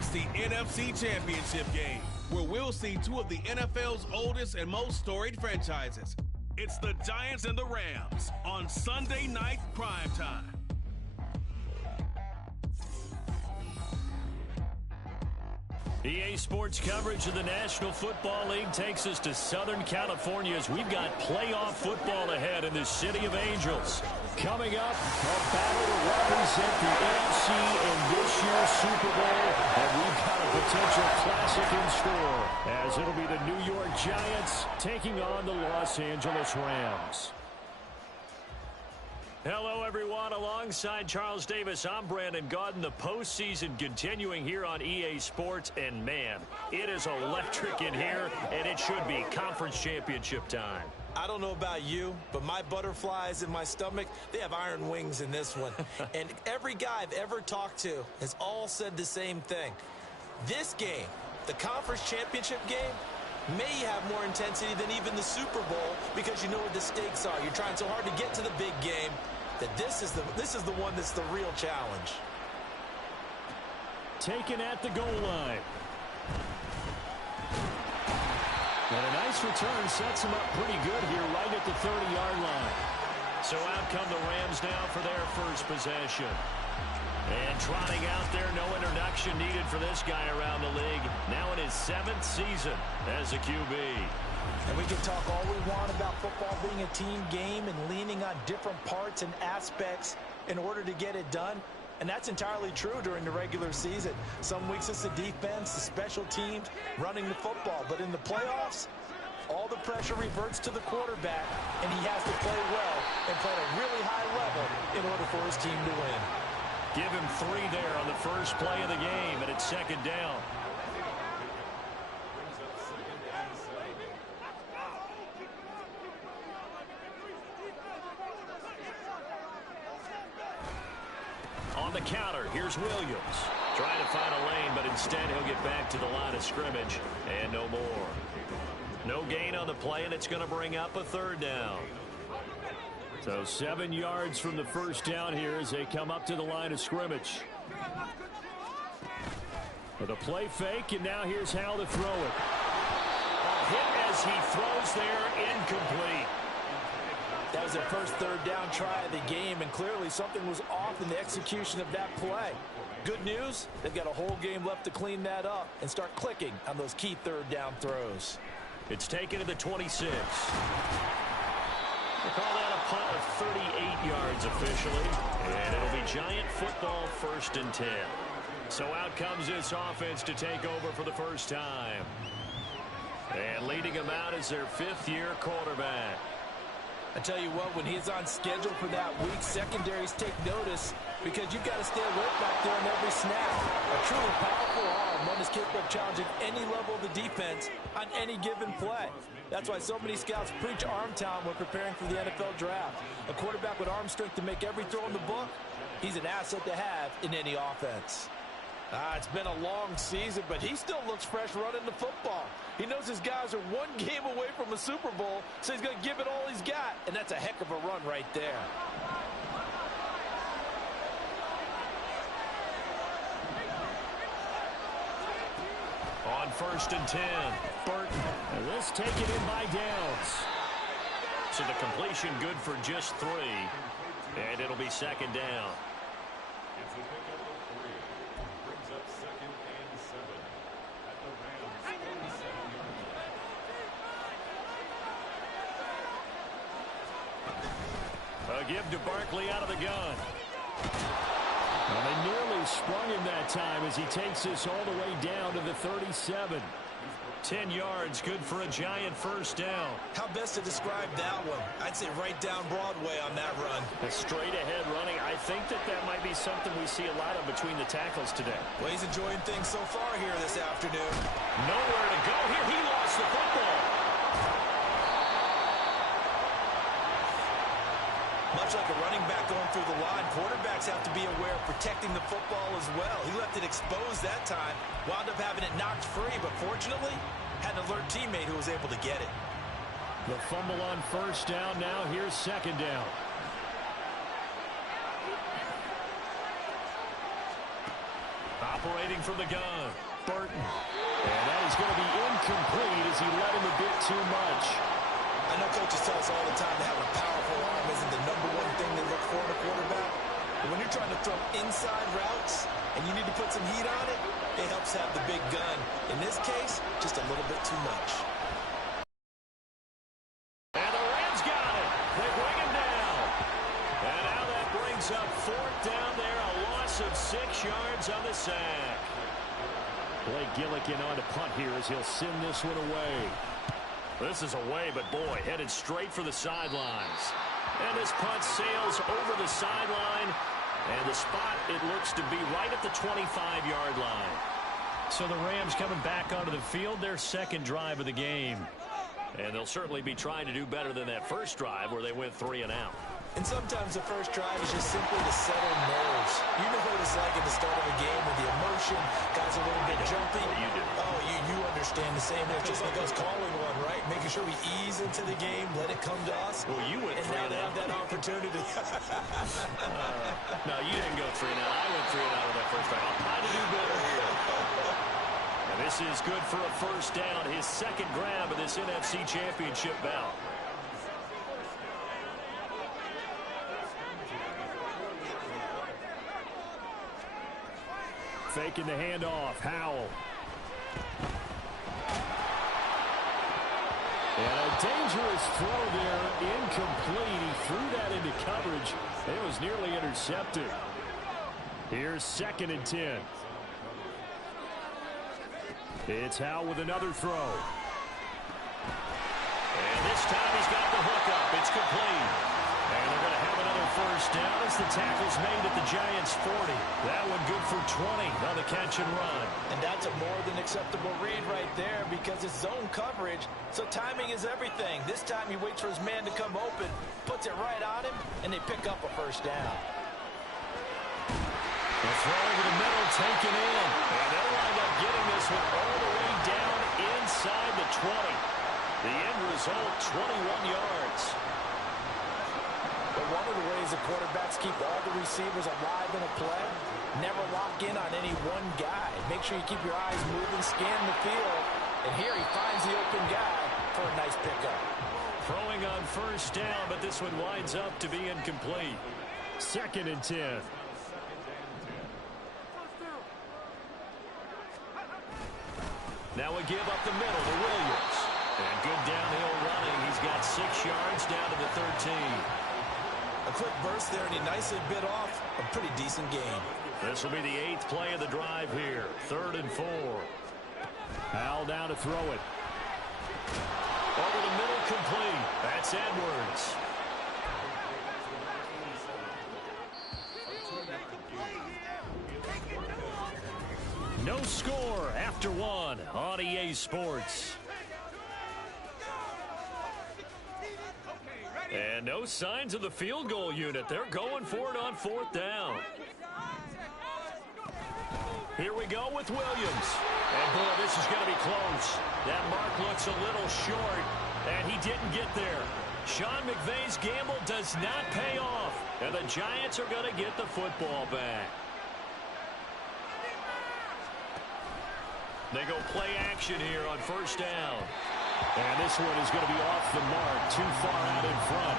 It's the NFC Championship game, where we'll see two of the NFL's oldest and most storied franchises. It's the Giants and the Rams on Sunday night primetime. EA Sports coverage of the National Football League takes us to Southern California as we've got playoff football ahead in the City of Angels. Coming up, a battle to represent the AFC in this year's Super Bowl, and we've got a potential classic in store, as it'll be the New York Giants taking on the Los Angeles Rams. Hello, everyone. Alongside Charles Davis, I'm Brandon Gaudin. The postseason continuing here on EA Sports, and man, it is electric in here, and it should be conference championship time. I don't know about you, but my butterflies in my stomach, they have iron wings in this one. And every guy I've ever talked to has all said the same thing. This game, the conference championship game, may have more intensity than even the Super Bowl because you know what the stakes are. You're trying so hard to get to the big game that this is the one that's the real challenge. Taken at the goal line. And a nice return sets him up pretty good here right at the 30-yard line. So out come the Rams now for their first possession. And trotting out there, no introduction needed for this guy around the league. Now in his 7th season as a QB. And we can talk all we want about football being a team game and leaning on different parts and aspects in order to get it done. And that's entirely true during the regular season. Some weeks it's the defense, the special teams, running the football. But in the playoffs, all the pressure reverts to the quarterback, and he has to play well and play at a really high level in order for his team to win. Give him 3 there on the first play of the game, and it's second down. On the counter, here's Williams. Trying to find a lane, but instead he'll get back to the line of scrimmage, and no more. No gain on the play, and it's going to bring up a 3rd down. So 7 yards from the first down here as they come up to the line of scrimmage. With a play fake, and now here's how to throw it. Hit as he throws there, incomplete. That was their first 3rd down try of the game, and clearly something was off in the execution of that play. Good news, they've got a whole game left to clean that up and start clicking on those key 3rd down throws. It's taken to the 26. We'll call that a punt of 38 yards officially, and it'll be Giant football 1st and 10. So out comes this offense to take over for the first time. And leading them out is their 5th-year quarterback. I tell you what, when he's on schedule for that week, secondaries take notice because you've got to stay alert back there on every snap. A truly powerful arm, one that's capable of challenging any level of the defense on any given play. That's why so many scouts preach arm talent when preparing for the NFL draft. A quarterback with arm strength to make every throw in the book, he's an asset to have in any offense. It's been a long season, but he still looks fresh running the football. He knows his guys are 1 game away from a Super Bowl, so he's going to give it all he's got, and that's a heck of a run right there. On 1st and 10, Burton. And let's take it in by downs. So the completion good for just 3, and it'll be 2nd down. A give to Barkley out of the gun. Well, they nearly sprung him that time as he takes this all the way down to the 37. 10 yards, good for a Giant 1st down. How best to describe that one? I'd say right down Broadway on that run. A straight-ahead running. I think that might be something we see a lot of between the tackles today. Well, he's enjoying things so far here this afternoon. Nowhere to go here. He lost the football. Much like a running back going through the line, quarterbacks have to be aware of protecting the football as well. He left it exposed that time, wound up having it knocked free, but fortunately, had an alert teammate who was able to get it. The fumble on 1st down. Now here's 2nd down. operating from the gun. Burton. And that is going to be incomplete as he led him a bit too much. I know coaches tell us all the time that having a powerful arm isn't the #1 thing they look for in a quarterback. But when you're trying to throw inside routes and you need to put some heat on it, it helps have the big gun. In this case, just a little bit too much. And the Rams got it. They bring him down. And now that brings up 4th down there, a loss of 6 yards on the sack. Blake Gillikin on to punt here as he'll send this one away. This is away, but boy, headed straight for the sidelines. And this punt sails over the sideline. And the spot, it looks to be right at the 25-yard line. So the Rams coming back onto the field, their second drive of the game. And they'll certainly be trying to do better than that first drive where they went 3 and out. And sometimes the first drive is just simply to settle nerves. You know what it's like at the start of a game with the emotion. Guys are a little bit jumpy. You do. Oh, you understand the same. It's just like us calling one, right? Making sure we ease into the game, let it come to us. Well, you went 3 and out. And now they have that opportunity. No, you didn't go 3 and out. I went 3 and out on that first drive. I'll try to do better here. And this is good for a first down. His second grab of this NFC Championship bout. Faking the handoff. Howell. And a dangerous throw there. Incomplete. He threw that into coverage. It was nearly intercepted. Here's 2nd and 10. It's Howell with another throw. And this time he's got the hook up. It's complete. And they're going to have another first down as the tackle's made at the Giants' 40. That one good for 20 on the catch and run. And that's a more than acceptable read right there because it's zone coverage, so timing is everything. This time he waits for his man to come open, puts it right on him, and they pick up a first down. The throw over the middle taken in. And they'll wind up getting this one all the way down inside the 20. The end result, 21 yards. But one of the ways the quarterbacks keep all the receivers alive in a play, never lock in on any one guy. Make sure you keep your eyes moving, scan the field. And here he finds the open guy for a nice pickup. Throwing on first down, but this one winds up to be incomplete. 2nd and 10. Now we give up the middle to Williams. And good downhill running. He's got 6 yards down to the 13. A quick burst there, and he nicely bit off a pretty decent game. This will be the 8th play of the drive here. 3rd and 4. Howell down to throw it. Over the middle, complete. That's Edwards. No score after 1 on EA Sports. And no signs of the field goal unit. They're going for it on 4th down. Here we go with Williams. And boy, this is going to be close. That mark looks a little short, and he didn't get there. Sean McVay's gamble does not pay off, and the Giants are going to get the football back. They go play action here on 1st down. And this one is going to be off the mark, too far out in front.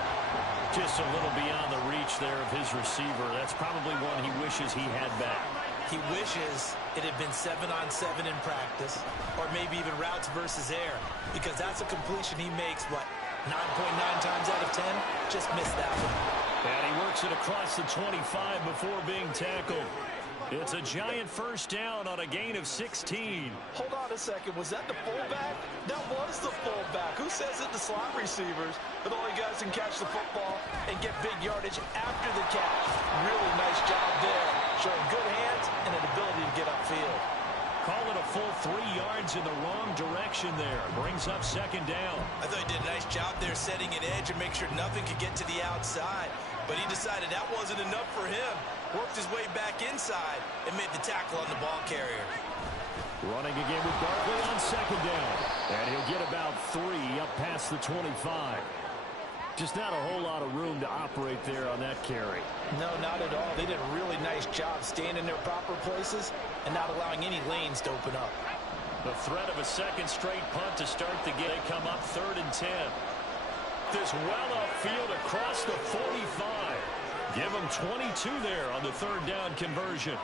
Just a little beyond the reach there of his receiver. That's probably one he wishes he had back. He wishes it had been 7-on-7 in practice, or maybe even routes versus air, because that's a completion he makes, what, 9.9 times out of 10? Just missed that one. And he works it across the 25 before being tackled. It's a Giant first down on a gain of 16. Hold on a second. Was that the fullback? That was the fullback. Who says it to slot receivers? But only guys can catch the football and get big yardage after the catch. Really nice job there. Showing good hands and an ability to get upfield. Call it a full 3 yards in the wrong direction there. Brings up 2nd down. I thought he did a nice job there setting an edge and make sure nothing could get to the outside. But he decided that wasn't enough for him. Worked his way back inside and made the tackle on the ball carrier. Running again with Barkley on 2nd down. And he'll get about 3 up past the 25. Just not a whole lot of room to operate there on that carry. No, not at all. They did a really nice job staying in their proper places and not allowing any lanes to open up. The threat of a second straight punt to start the game. They come up 3rd and 10. This well upfield across the 45. Give them 22 there on the 3rd down conversion.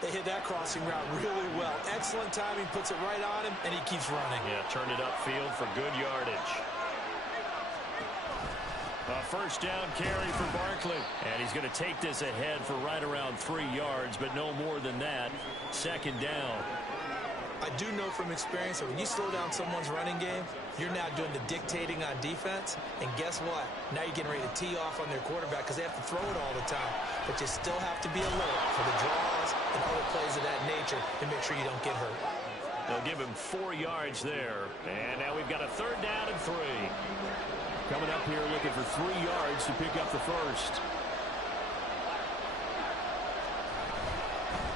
They hit that crossing route really well. Excellent timing, puts it right on him, and he keeps running. Yeah, turned it upfield for good yardage. A first down carry for Barkley. And he's going to take this ahead for right around 3 yards, but no more than that. 2nd down. I do know from experience that when you slow down someone's running game, you're now doing the dictating on defense. And guess what? Now you're getting ready to tee off on their quarterback because they have to throw it all the time. But you still have to be alert for the draws and other plays of that nature to make sure you don't get hurt. They'll give him 4 yards there. And now we've got a 3rd down and 3. Coming up here looking for 3 yards to pick up the first.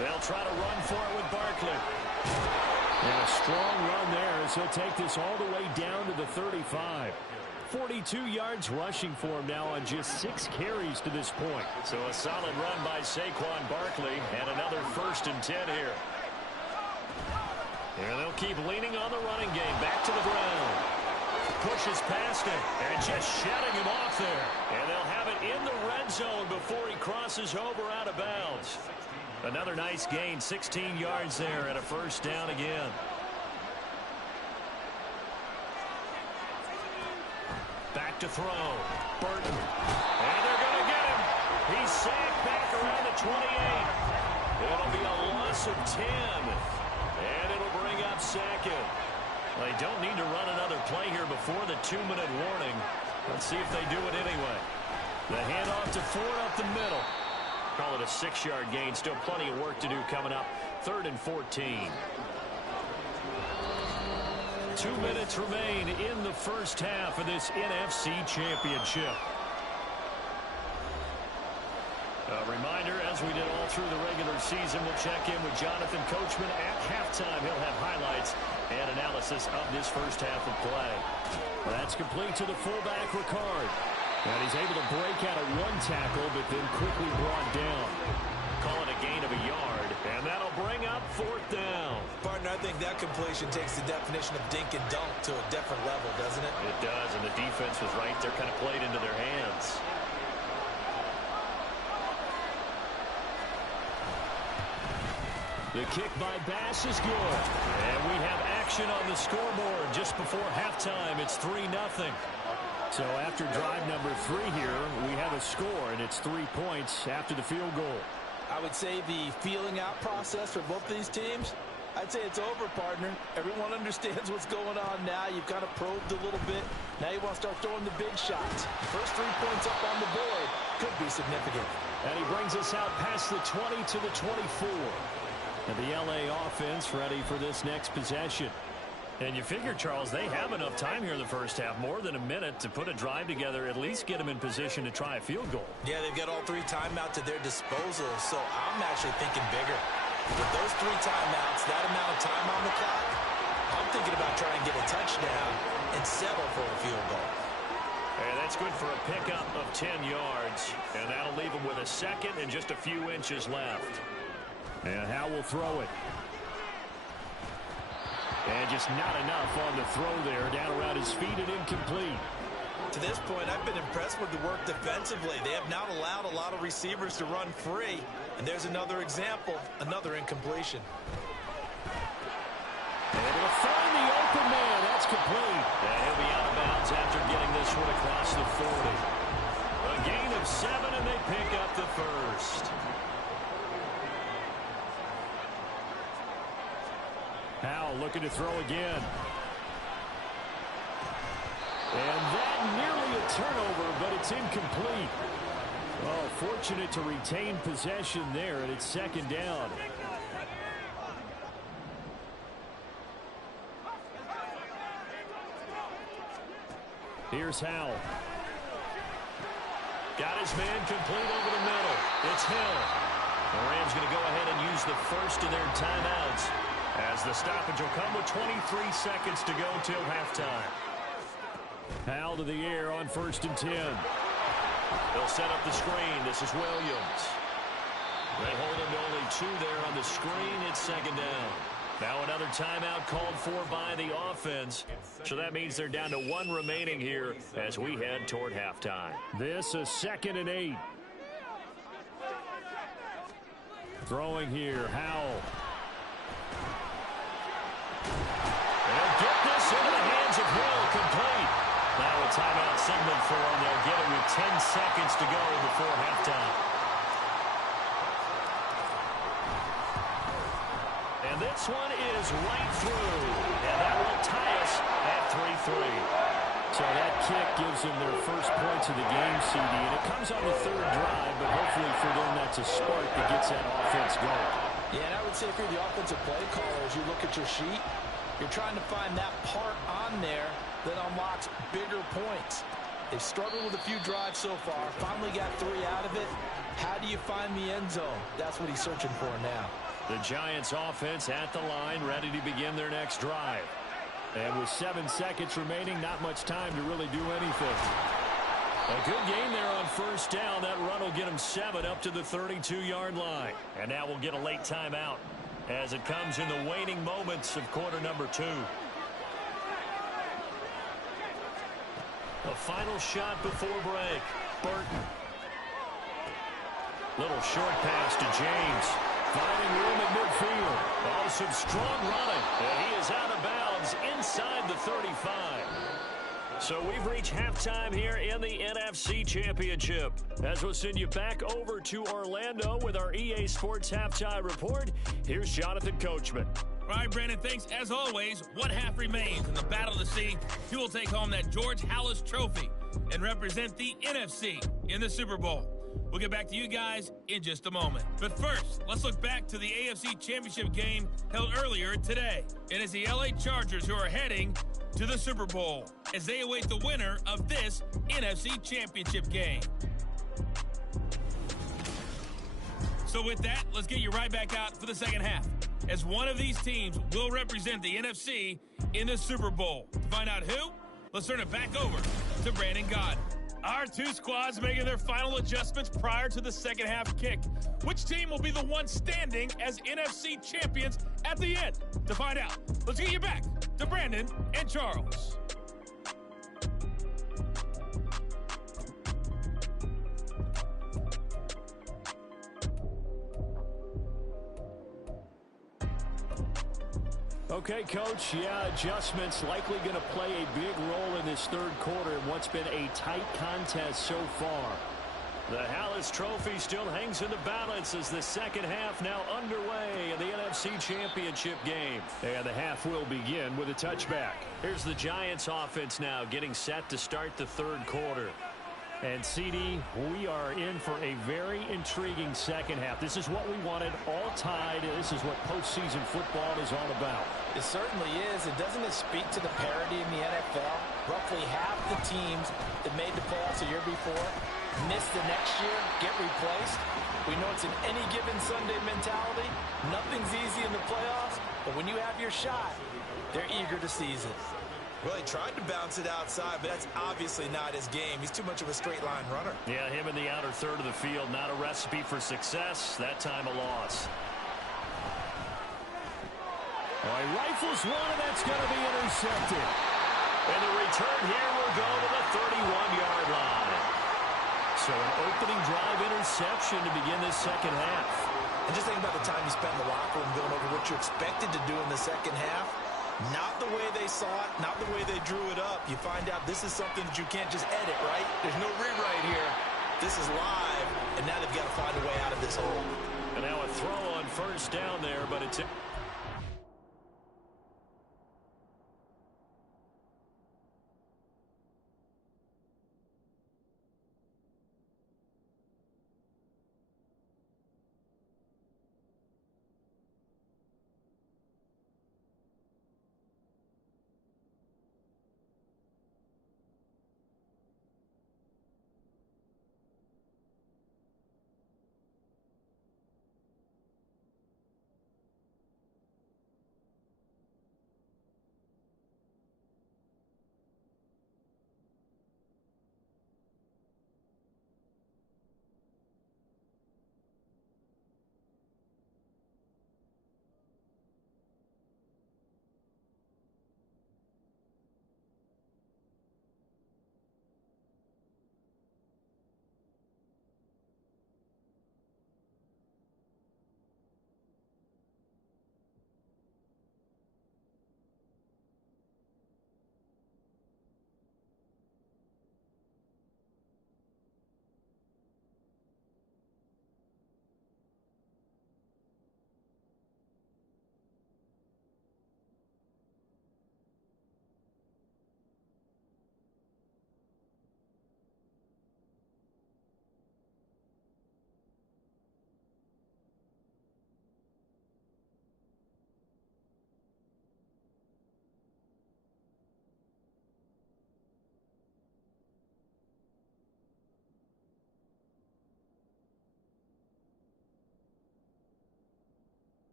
They'll try to run for it with Barkley. And a strong run there as he'll take this all the way down to the 35. 42 yards rushing for him now on just 6 carries to this point. So a solid run by Saquon Barkley and another 1st and 10 here. And they'll keep leaning on the running game. Back to the ground. Pushes past him and just shutting him off there. And they'll have it in the red zone before he crosses over out of bounds. Another nice gain, 16 yards there and a 1st down again. Back to throw. Burton. And they're going to get him. He's sacked back around the 28. It'll be a loss of 10. And it'll bring up 2nd. They don't need to run another play here before the 2-minute warning. Let's see if they do it anyway. The handoff to Ford up the middle. Call it a 6-yard gain. Still plenty of work to do coming up. 3rd and 14. 2 minutes remain in the first half of this NFC Championship. A reminder, as we did all through the regular season, we'll check in with Jonathan Coachman at halftime. He'll have highlights and analysis of this first half of play. That's complete to the fullback, Ricard. And he's able to break out of 1 tackle, but then quickly brought down. Call it a gain of a yard, and that'll bring up 4th down. Partner, I think that completion takes the definition of dink and dunk to a different level, doesn't it? It does, and the defense was right there, kind of played into their hands. The kick by Bass is good. And we have action on the scoreboard just before halftime. It's 3-0. So after drive number 3 here, we have a score, and it's 3 points after the field goal. I would say the feeling out process for both these teams, I'd say it's over, partner. Everyone understands what's going on now. You've kind of probed a little bit. Now you want to start throwing the big shots. First 3 points up on the board could be significant. And he brings us out past the 20 to the 24. And the LA offense ready for this next possession. And you figure, Charles, they have enough time here in the first half, more than a minute, to put a drive together, at least get them in position to try a field goal. Yeah, they've got all 3 timeouts at their disposal, so I'm actually thinking bigger. With those 3 timeouts, that amount of time on the clock, I'm thinking about trying to get a touchdown and settle for a field goal. And that's good for a pickup of 10 yards, and that'll leave them with a 2nd and just a few inches left. And Howe will throw it. And just not enough on the throw there. Down around his feet and incomplete. To this point, I've been impressed with the work defensively. They have not allowed a lot of receivers to run free. And there's another example, another incompletion. Able to find the open man. That's complete. And he'll be out of bounds after getting this one across the 40. A gain of 7, and they pick up the first. Howe looking to throw again. And that nearly a turnover, but it's incomplete. Oh, fortunate to retain possession there, and it's 2nd down. Here's Howe. Got his man complete over the middle. It's Hill. The Rams going to go ahead and use the first of their timeouts, as the stoppage will come with 23 seconds to go till halftime. Howell to the air on 1st and 10. They'll set up the screen. This is Williams. They hold him to only 2 there on the screen. It's 2nd down. Now another timeout called for by the offense. So that means they're down to 1 remaining here as we head toward halftime. This is 2nd and 8. Throwing here, Howell. They'll get this into the hands of Hill, complete. Now a timeout signal for them. They'll get it with 10 seconds to go before halftime. And this one is right through. And that will tie us at 3-3. So that kick gives them their first points of the game, CD. And it comes on the 3rd drive, but hopefully for them that's a spark that gets that offense going. Yeah, and I would say if you're the offensive play caller, as you look at your sheet, you're trying to find that part on there that unlocks bigger points. They've struggled with a few drives so far. Finally got 3 out of it. How do you find the end zone? That's what he's searching for now. The Giants offense at the line, ready to begin their next drive. And with 7 seconds remaining, not much time to really do anything. A good game there on 1st down. That run will get them 7 up to the 32-yard line. And now we'll get a late timeout as it comes in the waning moments of quarter number 2. A final shot before break. Burton. Little short pass to James. Finding room at midfield. Oh, some strong running. And he is out of bounds inside the 35. So we've reached halftime here in the NFC Championship. As we'll send you back over to Orlando with our EA Sports Halftime Report, here's Jonathan Coachman. All right, Brandon, thanks. As always, one half remains in the Battle of the Sea. He will take home that George Halas Trophy and represent the NFC in the Super Bowl. We'll get back to you guys in just a moment. But first, let's look back to the AFC Championship game held earlier today. It is the LA Chargers who are heading to the Super Bowl as they await the winner of this NFC Championship game. So with that, let's get you right back out for the second half, as one of these teams will represent the NFC in the Super Bowl. To find out who, let's turn it back over to Brandon Gaudin. Our 2 squads making their final adjustments prior to the second half kick. Which team will be the one standing as NFC champions at the end? To find out, let's get you back to Brandon and Charles. Okay, Coach, yeah, adjustments likely going to play a big role in this 3rd quarter in what's been a tight contest so far. The Halas Trophy still hangs in the balance as the second half now underway in the NFC Championship game. And the half will begin with a touchback. Here's the Giants offense now getting set to start the 3rd quarter. And, CD, we are in for a very intriguing second half. This is what we wanted, all tied. This is what postseason football is all about. It certainly is. And doesn't it speak to the parity in the NFL? Roughly half the teams that made the playoffs a year before miss the next year, get replaced. We know it's an any given Sunday mentality. Nothing's easy in the playoffs, but when you have your shot, they're eager to seize it. Well, he tried to bounce it outside, but that's obviously not his game. He's too much of a straight-line runner. Yeah, him in the outer third of the field, not a recipe for success. That time a loss. Oh, he rifles one, and that's going to be intercepted. And the return here will go to the 31-yard line. So an opening drive interception to begin this second half. And just think about the time you spent in the locker room going over what you expected to do in the second half. Not the way they saw it, not the way they drew it up. You find out this is something that you can't just edit, right? There's no rewrite here. This is live, and now they've got to find a way out of this hole. And now a throw on 1st down there, but it's...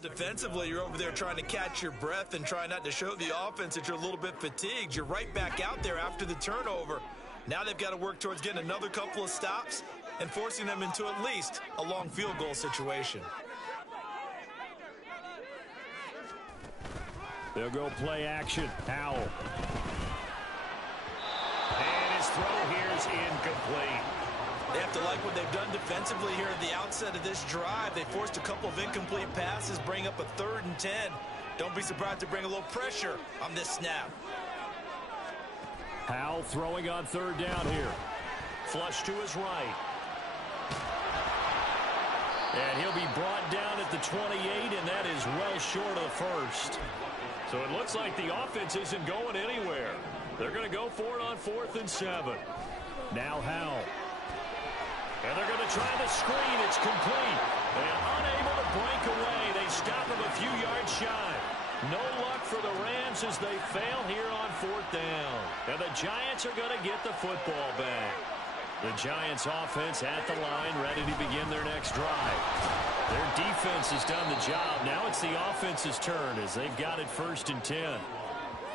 Defensively, you're over there trying to catch your breath and try not to show the offense that you're a little bit fatigued. You're right back out there after the turnover. Now they've got to work towards getting another couple of stops and forcing them into at least a long field goal situation. They'll go play action. Howell. And his throw here is incomplete. They have to like what they've done defensively here at the outset of this drive. They forced a couple of incomplete passes, bring up a 3rd and 10. Don't be surprised to bring a little pressure on this snap. Howell throwing on 3rd down here. Flush to his right. And he'll be brought down at the 28, and that is well short of the first. So it looks like the offense isn't going anywhere. They're going to go for it on 4th and 7. Now Howell. And they're going to try the screen. It's complete. And unable to break away. They stop him a few yards shy. No luck for the Rams as they fail here on 4th down. And the Giants are going to get the football back. The Giants offense at the line, ready to begin their next drive. Their defense has done the job. Now it's the offense's turn as they've got it 1st and 10.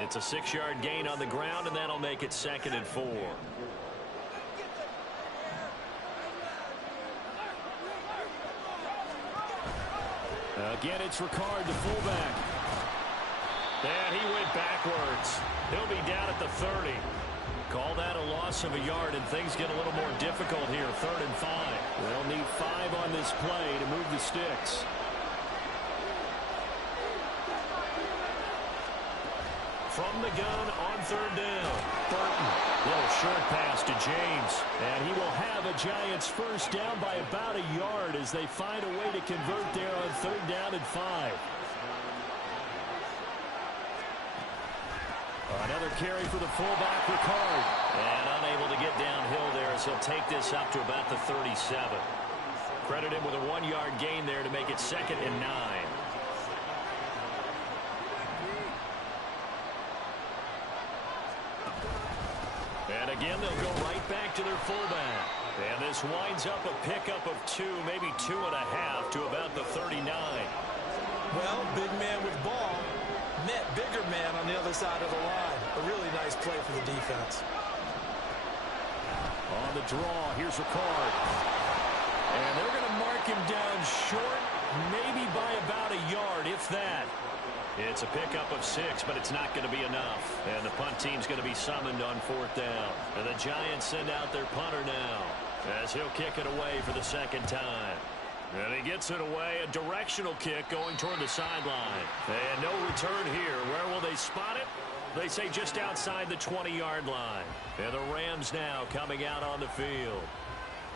It's a 6-yard gain on the ground, and that'll make it 2nd and 4. Again, it's Ricard, the fullback. And he went backwards. He'll be down at the 30. Call that a loss of a yard, and things get a little more difficult here. 3rd and 5. They'll need 5 on this play to move the sticks. From the gun on 3rd down. Burton. Little short pass to James. And he will have a Giants 1st down by about a yard as they find a way to convert there on 3rd down and 5. Another carry for the fullback, Ricard. And unable to get downhill there as he'll take this up to about the 37. Credit him with a 1-yard gain there to make it 2nd and 9. And again, they'll go right back to their fullback. And this winds up a pickup of 2, maybe 2.5 to about the 39. Well, big man with ball met bigger man on the other side of the line. A really nice play for the defense. On the draw, here's Ricard. And they're going to mark him down short, maybe by about a yard, if that. It's a pickup of 6, but it's not going to be enough. And the punt team's going to be summoned on 4th down. And the Giants send out their punter now as he'll kick it away for the 2nd time. And he gets it away, a directional kick going toward the sideline. And no return here. Where will they spot it? They say just outside the 20-yard line. And the Rams now coming out on the field.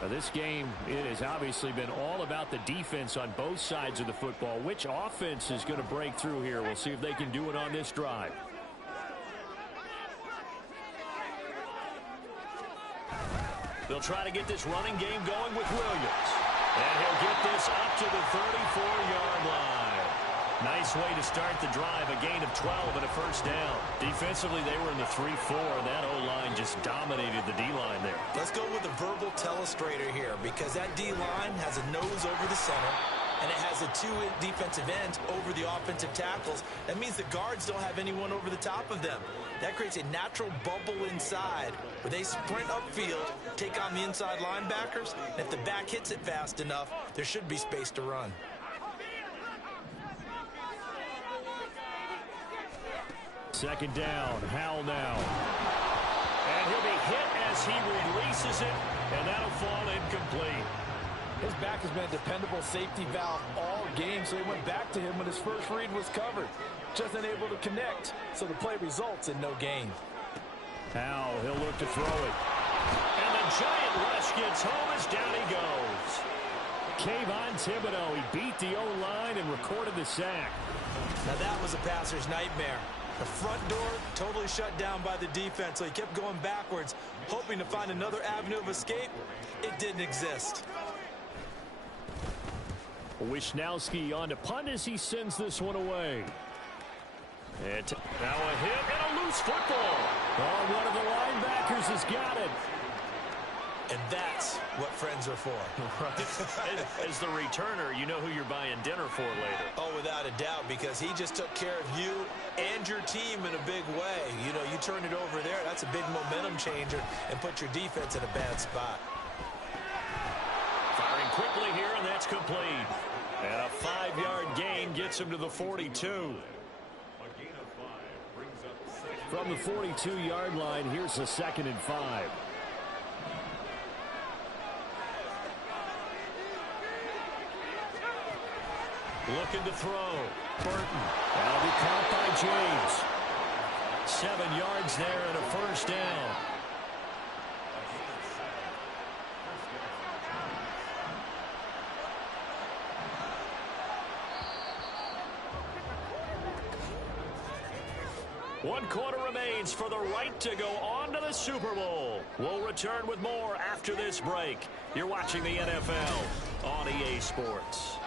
Now this game, it has obviously been all about the defense on both sides of the football. Which offense is going to break through here? We'll see if they can do it on this drive. They'll try to get this running game going with Williams. And he'll get this up to the 34-yard line. Nice way to start the drive, a gain of 12 and a 1st down. Defensively, they were in the 3-4, and that O-line just dominated the D-line there. Let's go with a verbal telestrator here because that D-line has a nose over the center, and it has a 2 defensive ends over the offensive tackles. That means the guards don't have anyone over the top of them. That creates a natural bubble inside where they sprint upfield, take on the inside linebackers, and if the back hits it fast enough, there should be space to run. Second down, Howell now. And he'll be hit as he releases it, and that'll fall incomplete. His back has been a dependable safety valve all game, so he went back to him when his first read was covered. Just unable to connect, so the play results in no gain. Howell, he'll look to throw it. And the giant rush gets home as down he goes. Kayvon Thibodeau, he beat the O-line and recorded the sack. Now that was a passer's nightmare. The front door totally shut down by the defense, so he kept going backwards, hoping to find another avenue of escape. It didn't exist. Wisnowski on to punt as he sends this one away. And now a hit and a loose football. Oh, one of the linebackers has got it. And that's what friends are for. Right. As the returner, you know who you're buying dinner for later. Oh, without a doubt, because he just took care of you and your team in a big way. You know, you turn it over there, that's a big momentum changer and put your defense in a bad spot. Firing quickly here, and that's complete. And a 5-yard gain gets him to the 42. From the 42-yard line, here's a 2nd and 5. Looking to throw. Burton. That'll be caught by James. 7 yards there and a first down. One quarter remains for the right to go on to the Super Bowl. We'll return with more after this break. You're watching the NFL on EA Sports.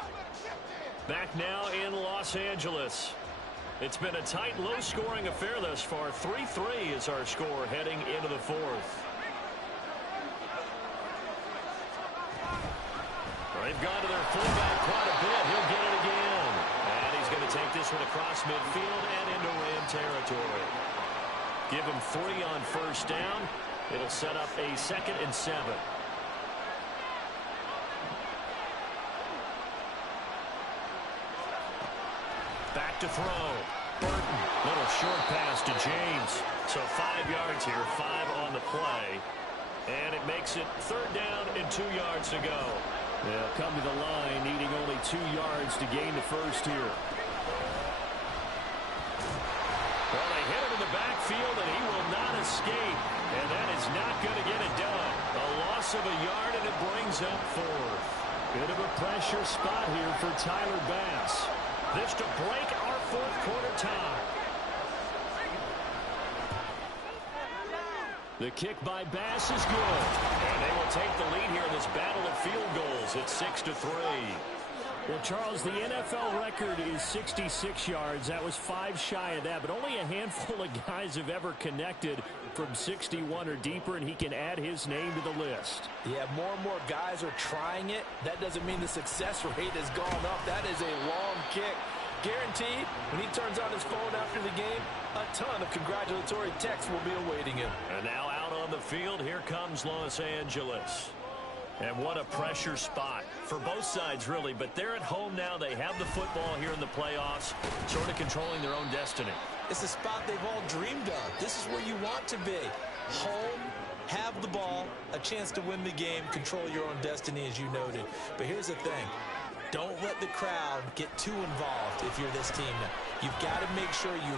Back now in Los Angeles. It's been a tight, low-scoring affair thus far. 3-3 is our score heading into the 4th. They've gone to their fullback quite a bit. He'll get it again. And he's going to take this one across midfield and into Ram territory. Give him 3 on first down. It'll set up a 2nd and 7. Back to throw. Burton. Little short pass to James. So 5 yards here, 5 on the play. And it makes it 3rd down and 2 yards to go. They'll come to the line, needing only 2 yards to gain the first here. Well, they hit him in the backfield, and he will not escape. And that is not going to get it done. A loss of a yard, and it brings up 4th. Bit of a pressure spot here for Tyler Bass. This to break our 4th quarter tie. The kick by Bass is good. And they will take the lead here in this battle of field goals. It's 6-3. Well, Charles, the NFL record is 66 yards. That was 5 shy of that, but only a handful of guys have ever connected from 61 or deeper, and he can add his name to the list. Yeah, more and more guys are trying it. That doesn't mean the success rate has gone up. That is a long kick. Guaranteed, when he turns on his phone after the game, a ton of congratulatory texts will be awaiting him. And now out on the field, here comes Los Angeles. And what a pressure spot for both sides, really. But they're at home now. They have the football here in the playoffs, sort of controlling their own destiny. It's a spot they've all dreamed of. This is where you want to be. Home, have the ball, a chance to win the game, control your own destiny, as you noted. But here's the thing. Don't let the crowd get too involved if you're this team now. You've got to make sure you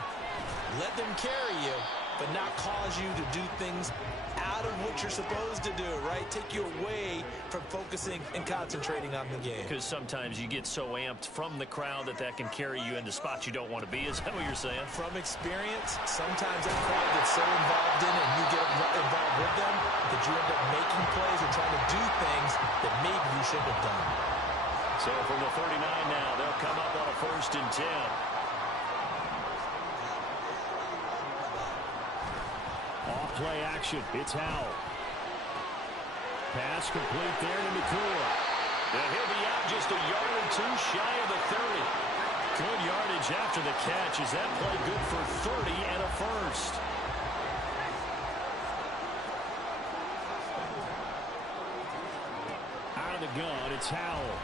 let them carry you, but not cause you to do things out of what you're supposed to do, right? Take you away from focusing and concentrating on the game. Because sometimes you get so amped from the crowd that can carry you into spots you don't want to be. Is that what you're saying? From experience, sometimes that crowd gets so involved in it and you get involved with them that you end up making plays or trying to do things that maybe you shouldn't have done. So from the 39 now, they'll come up on a 1st and 10. Off-play action. It's Howell. Pass complete there to McClure. And he'll be out just a yard or 2 shy of the 30. Good yardage after the catch. Is that play good for 30 and a first? Out of the gun, it's Howell.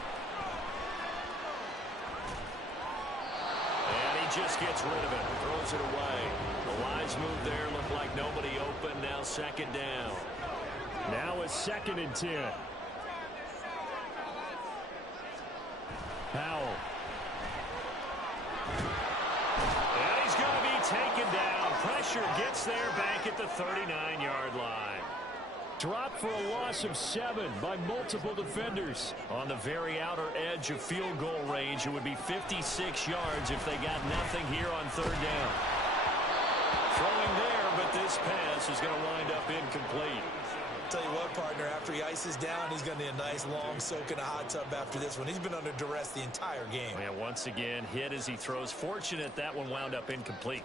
Just gets rid of it, throws it away. The wise move there, looked like nobody open. Now 2nd down. Now a 2nd and 10. Powell. And he's going to be taken down. Pressure gets there back at the 39-yard line. Dropped for a loss of 7 by multiple defenders. On the very outer edge of field goal range, it would be 56 yards if they got nothing here on 3rd down. Throwing there, but this pass is going to wind up incomplete. Tell you what, partner, after he ices down, he's going to need a nice long soak in a hot tub after this one. He's been under duress the entire game. Yeah, once again, hit as he throws. Fortunate that one wound up incomplete.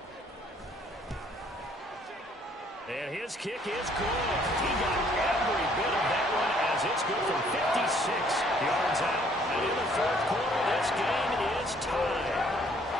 And his kick is good. He got every bit of that one as it's good from 56 yards out. And in the fourth quarter, this game is tied.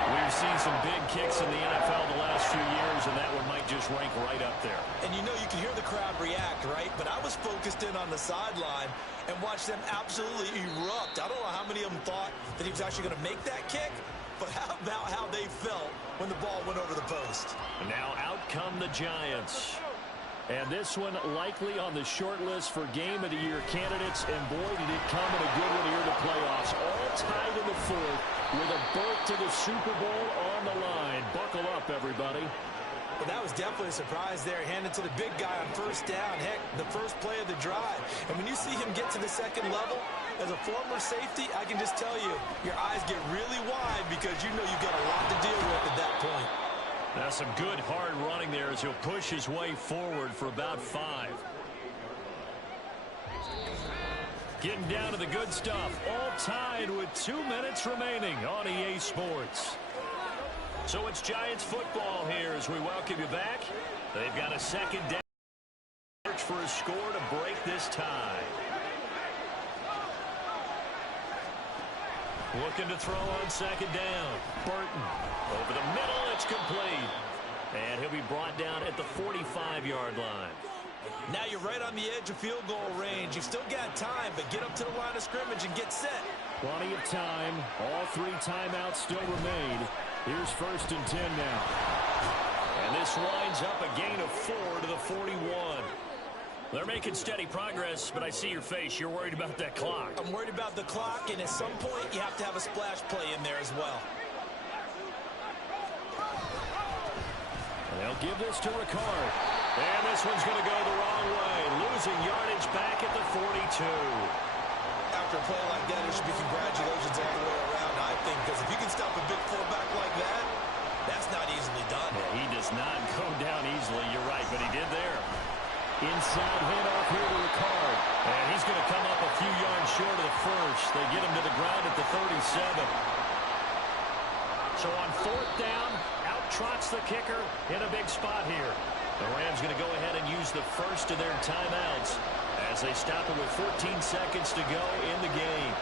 We've seen some big kicks in the NFL the last few years, and that one might just rank right up there. And you know, you can hear the crowd react, right? But I was focused in on the sideline and watched them absolutely erupt. I don't know how many of them thought that he was actually going to make that kick, but how about how they felt when the ball went over the post? And now out come the Giants. And this one likely on the short list for Game of the Year candidates. And boy, did it come in a good one here in the playoffs. All tied in the fourth with a berth to the Super Bowl on the line. Buckle up, everybody. Well, that was definitely a surprise there. Handed to the big guy on first down. Heck, the first play of the drive. And when you see him get to the second level, as a former safety, I can just tell you, your eyes get really wide because you know you've got a lot to deal with at that point. Now some good hard running there as he'll push his way forward for about 5. Getting down to the good stuff. All tied with 2 minutes remaining on EA Sports. So it's Giants football here as we welcome you back. They've got a second down. Search for a score to break this tie. Looking to throw on second down. Burton over the middle. It's complete. And he'll be brought down at the 45-yard line. Now you're right on the edge of field goal range. You've still got time, but get up to the line of scrimmage and get set. Plenty of time. All 3 timeouts still remain. Here's 1st and 10 now. And this winds up a gain of 4 to the 41. They're making steady progress, but I see your face. You're worried about that clock. I'm worried about the clock, and at some point, you have to have a splash play in there as well. And they'll give this to Ricard. And this one's going to go the wrong way. Losing yardage back at the 42. After a play like that, it should be congratulations all the way around, I think, because if you can stop a big fullback like that, that's not easily done. Yeah, he does not go down easily. You're right, but he did there. Inside handoff here to Ricard. And he's going to come up a few yards short of the first. They get him to the ground at the 37. So on 4th down, out trots the kicker in a big spot here. The Rams going to go ahead and use the first of their timeouts as they stop it with 14 seconds to go in the game.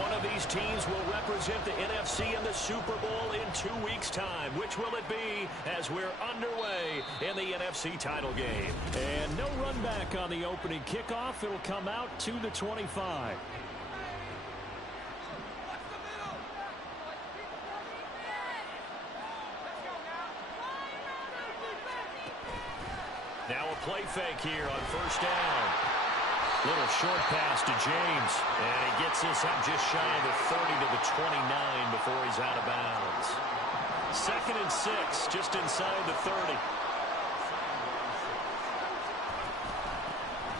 One of these teams will represent the NFC in the Super Bowl in 2 weeks' time. Which will it be as we're underway in the NFC title game? And no run back on the opening kickoff. It'll come out to the 25. Now a play fake here on 1st down. Little short pass to James, and he gets this up just shy of the 30 to the 29 before he's out of bounds. 2nd and 6, just inside the 30.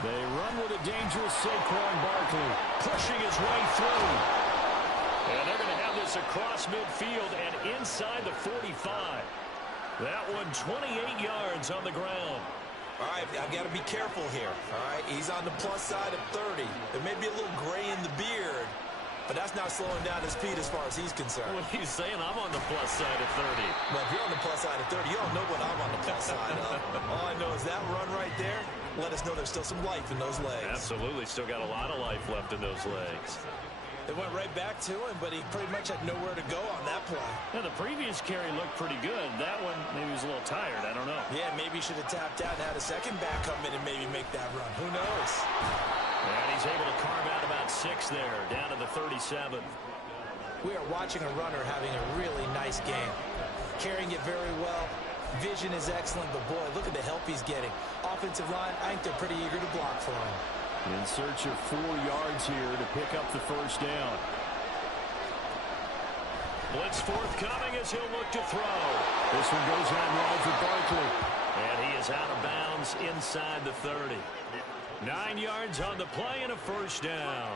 They run with a dangerous Saquon Barkley, pushing his way through. And they're going to have this across midfield and inside the 45. That one 28 yards on the ground. All right, I've got to be careful here. All right, he's on the plus side of 30. There may be a little gray in the beard, but that's not slowing down his speed as far as he's concerned. What he's saying, I'm on the plus side of 30. Well, if you're on the plus side of 30, you don't know what I'm on the plus side of. All I know is that run right there let us know there's still some life in those legs. Absolutely, still got a lot of life left in those legs. They went right back to him, but he pretty much had nowhere to go on that play. Now, the previous carry looked pretty good. That one, maybe he was a little tired. I don't know. Yeah, maybe he should have tapped out and had a second back come in and maybe make that run. Who knows? And he's able to carve out about 6 there, down to the 37. We are watching a runner having a really nice game. Carrying it very well. Vision is excellent, but boy, look at the help he's getting. Offensive line, I think they're pretty eager to block for him. In search of 4 yards here to pick up the first down. Blitz forthcoming as he'll look to throw. This one goes on wide for Barkley. And he is out of bounds inside the 30. 9 yards on the play and a first down.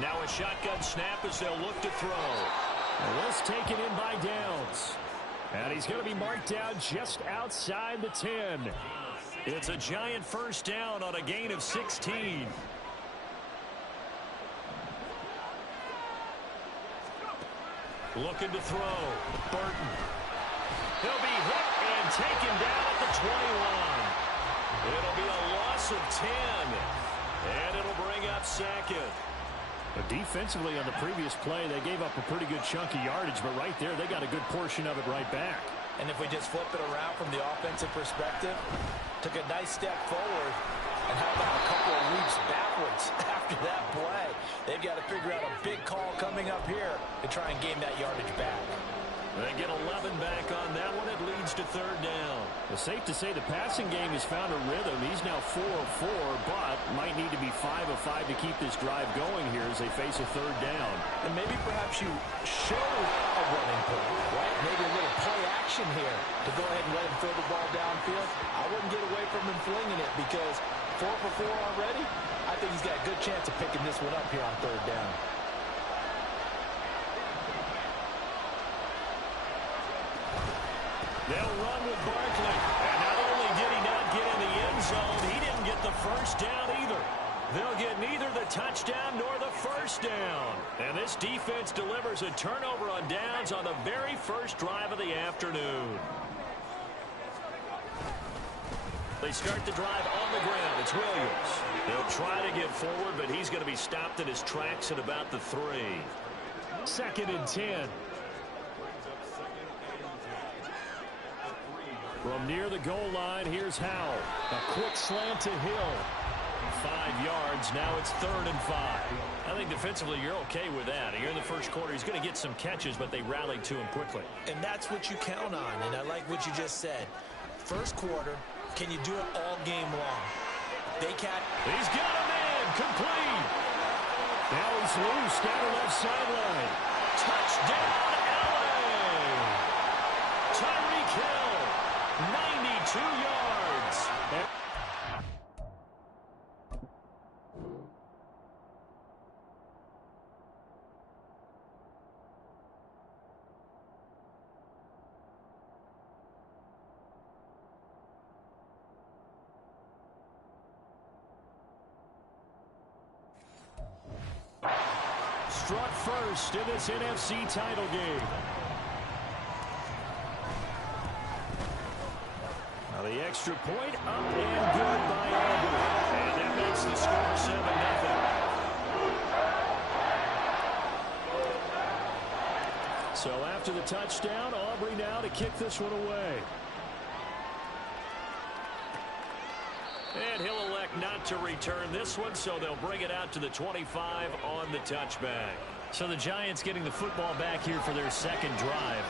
Now a shotgun snap as they'll look to throw. And this taken in by Downs. And he's going to be marked down just outside the 10. It's a giant first down on a gain of 16. Looking to throw. Burton. He'll be hit and taken down at the 21. It'll be a loss of 10. And it'll bring up second. But defensively on the previous play, they gave up a pretty good chunk of yardage, but right there, they got a good portion of it right back. And if we just flip it around from the offensive perspective, took a nice step forward, and how about a couple of leaps backwards after that play? They've got to figure out a big call coming up here to try and gain that yardage back. They get 11 back on that one. It leads to third down. It's safe to say the passing game has found a rhythm. He's now 4 of 4, but might need to be 5 of 5 to keep this drive going here as they face a third down. And maybe perhaps you show a running play, right? Maybe a little play action here to go ahead and let him throw the ball downfield. I wouldn't get away from him flinging it because 4 for 4 already. I think he's got a good chance of picking this one up here on third down. They'll run with Barkley. And not only did he not get in the end zone, he didn't get the first down either. They'll get neither the touchdown nor the first down. And this defense delivers a turnover on downs on the very first drive of the afternoon. They start the drive on the ground. It's Williams. They'll try to get forward, but he's going to be stopped in his tracks at about the 3. 2nd and 10. From near the goal line, here's Howell. A quick slant to Hill. 5 yards. Now it's 3rd and 5. I think defensively you're okay with that. Here in the first quarter, he's going to get some catches, but they rallied to him quickly. And that's what you count on, and I like what you just said. First quarter, can you do it all game long? He's got a man. Complete. Now he's loose down the left sideline. Touchdown, LA. Tyreek Hill. 92 yards. Struck first in this NFC title game. The extra point up and good by Aubrey. And that makes the score 7-0. So after the touchdown, Aubrey now to kick this one away. And he'll elect not to return this one, so they'll bring it out to the 25 on the touchback. So the Giants getting the football back here for their second drive.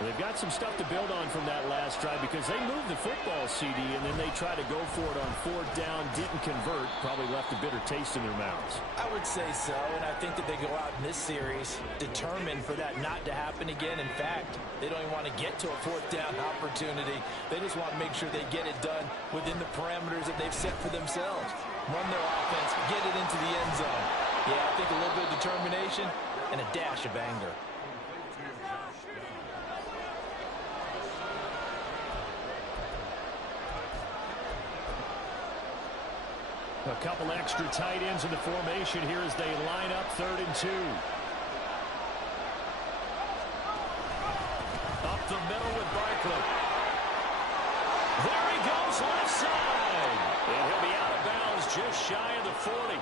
They've got some stuff to build on from that last drive because they moved the football, CD, and then they tried to go for it on 4th down, didn't convert, probably left a bitter taste in their mouths. I would say so, and I think that they go out in this series determined for that not to happen again. In fact, they don't even want to get to a 4th down opportunity. They just want to make sure they get it done within the parameters that they've set for themselves. Run their offense, get it into the end zone. Yeah, I think a little bit of determination and a dash of anger. A couple extra tight ends in the formation here as they line up 3rd and 2. Up the middle with Barkley. There he goes, left side. And he'll be out of bounds just shy of the 40.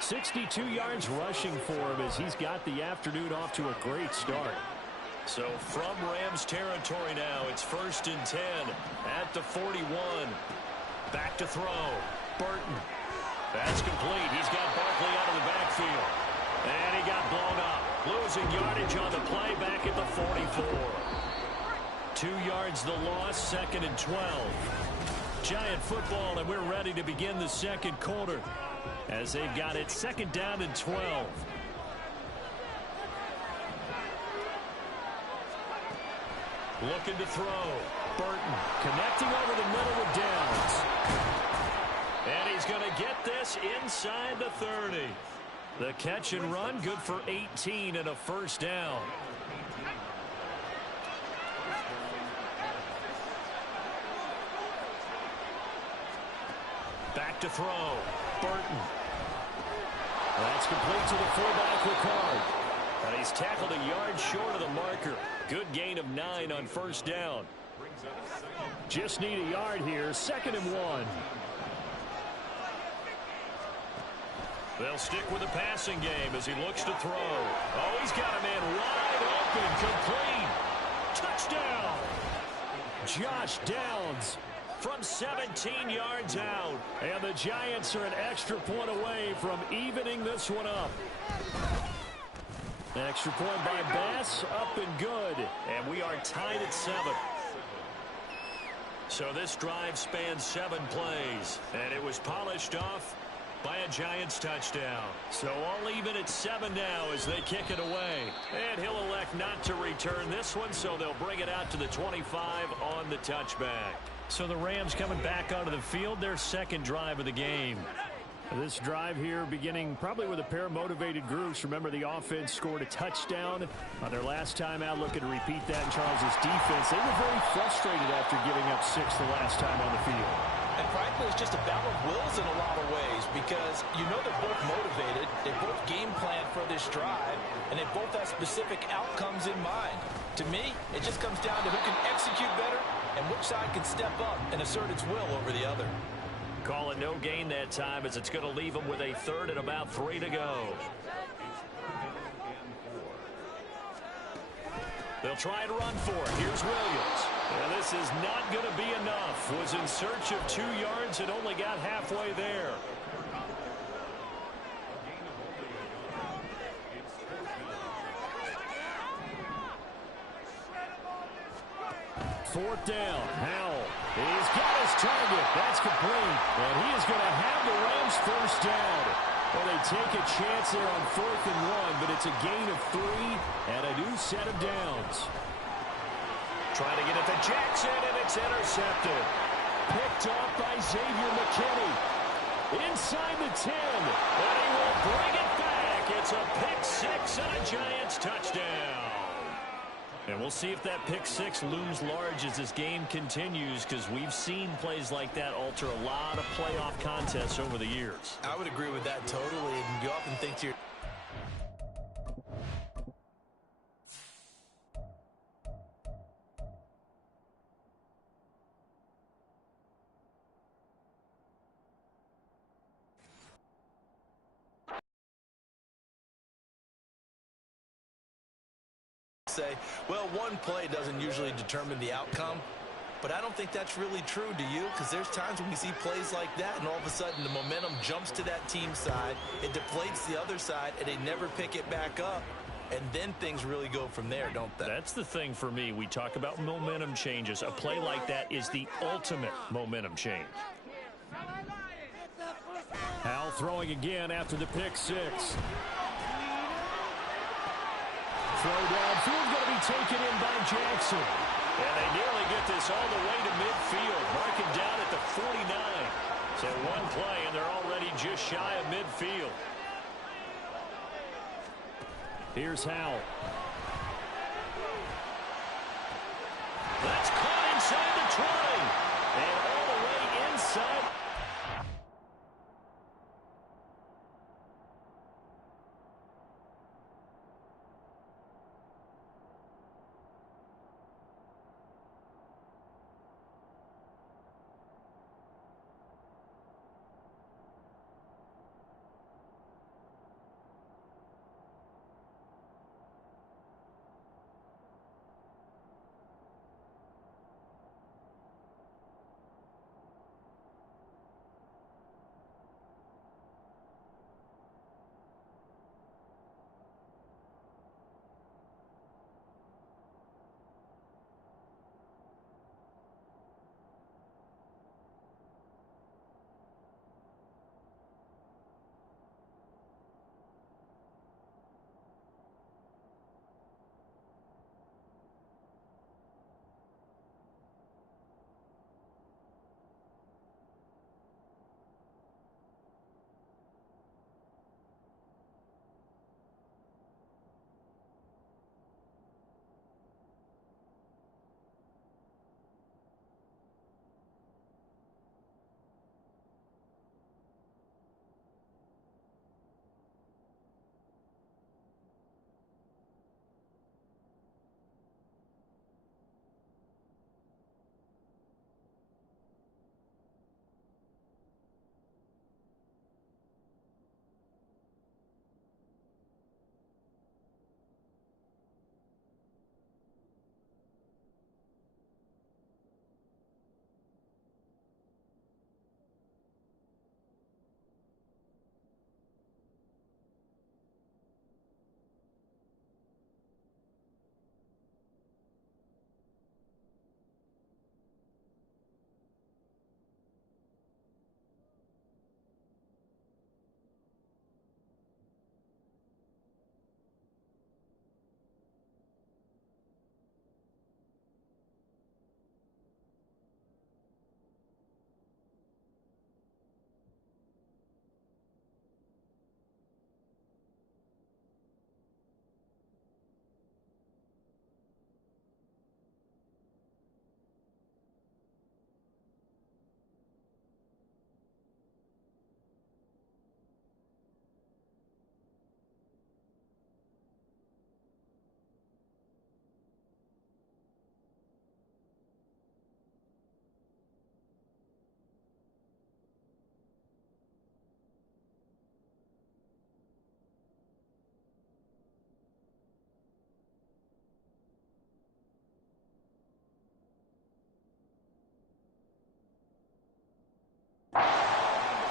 62 yards rushing for him as he's got the afternoon off to a great start. So from Rams territory now, it's 1st and 10 at the 41. Back to throw. Burton. That's complete. He's got Barkley out of the backfield. And he got blown up. Losing yardage on the play back at the 44. 2 yards the loss, 2nd and 12. Giant football, and we're ready to begin the second quarter as they've got it 2nd down and 12. Looking to throw. Burton connecting over the middle with Downs. And he's going to get this inside the 30. The catch and run, good for 18 and a 1st down. Back to throw. Burton. That's complete to the fullback, Ricard. And he's tackled a yard short of the marker. Good gain of 9 on 1st down. Just need a yard here. 2nd and 1. They'll stick with the passing game as he looks to throw. Oh, he's got a man wide open. Complete. Touchdown. Josh Downs from 17 yards out. And the Giants are an extra point away from evening this one up. An extra point by Bass, up and good. And we are tied at 7. So this drive spans 7 plays. And it was polished off by a Giants touchdown. So all even at 7 now as they kick it away. And he'll elect not to return this one, so they'll bring it out to the 25 on the touchback. So the Rams coming back onto the field, their 2nd drive of the game. This drive here beginning probably with a pair of motivated groups. Remember, the offense scored a touchdown on their last time out. Looking to repeat that in Charles' defense. They were very frustrated after giving up 6 the last time on the field. And frankly, it's just a battle of wills in a lot of ways because you know they're both motivated. They both game plan for this drive, and they both have specific outcomes in mind. To me, it just comes down to who can execute better and which side can step up and assert its will over the other. Call it no gain that time as it's going to leave them with a 3rd and about 3 to go. They'll try to run for it. Here's Williams. And this is not going to be enough. Was in search of 2 yards and only got halfway there. Fourth down. Howell. He's got his target. That's complete. And he is going to have the Rams 1st down. Well, they take a chance there on 4th and 1, but it's a gain of 3 and a new set of downs. Trying to get it to Jackson, and it's intercepted. Picked off by Xavier McKinney. Inside the 10. And he will bring it back. It's a pick 6 and a Giants touchdown. And we'll see if that pick 6 looms large as this game continues, because we've seen plays like that alter a lot of playoff contests over the years. I would agree with that totally. And you often think to your say, well, one play doesn't usually determine the outcome, but I don't think that's really true, do you? Because there's times when we see plays like that, and all of a sudden the momentum jumps to that team side, it deflates the other side, and they never pick it back up, and then things really go from there, don't they? That's the thing for me. We talk about momentum changes. A play like that is the ultimate momentum change. Howell throwing again after the pick 6. Throw downfield going to be taken in by Jackson. And they nearly get this all the way to midfield. Mark him down at the 49. So one play, and they're already just shy of midfield. Here's Howell. That's caught inside the 20. And all the way inside.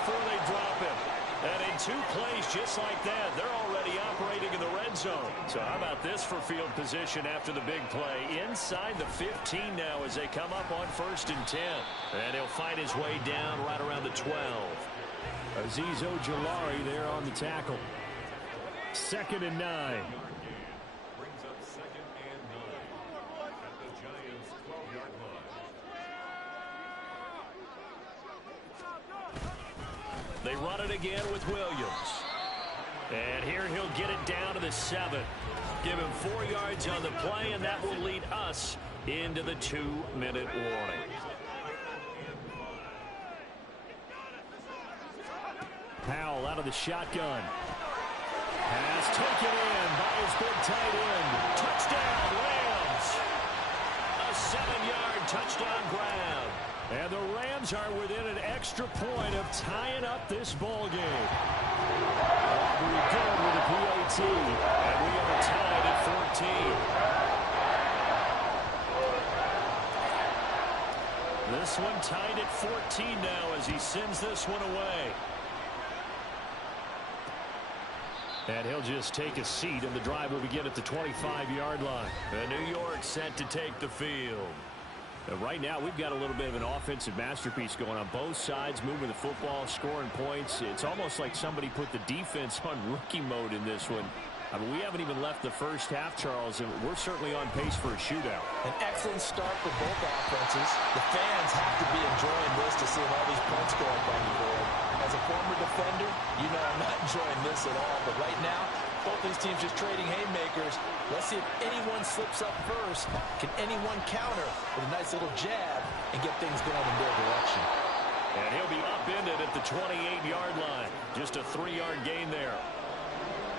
Before they drop him. And in 2 plays just like that, they're already operating in the red zone. So how about this for field position after the big play? Inside the 15 now as they come up on 1st and 10. And he'll fight his way down right around the 12. Azeez Ojulari there on the tackle. 2nd and 9. Brings up 2nd and 9 at the Giants' 12-yard line. They run it again with Williams. And here he'll get it down to the 7. Give him 4 yards on the play, and that will lead us into the 2-minute warning. Powell out of the shotgun. Pass taken in by his big tight end. Touchdown, Rams. A 7-yard touchdown grab. And the Rams are within an extra point of tying up this ball game. Aubrey good with a PAT. And we are tied at 14. This one tied at 14 now as he sends this one away. And he'll just take a seat, and the drive will begin at the 25-yard line. And New York set to take the field. And right now, we've got a little bit of an offensive masterpiece going on both sides, moving the football, scoring points. It's almost like somebody put the defense on rookie mode in this one. I mean, we haven't even left the first half, Charles, and we're certainly on pace for a shootout. An excellent start for both offenses. The fans have to be enjoying this to see all these points going on the board. As a former defender, you know I'm not enjoying this at all, but right now, Both these teams just trading haymakers. Let's see if anyone slips up first. Can anyone counter with a nice little jab and get things going in their direction? And he'll be upended at the 28-yard line. Just a 3-yard gain there.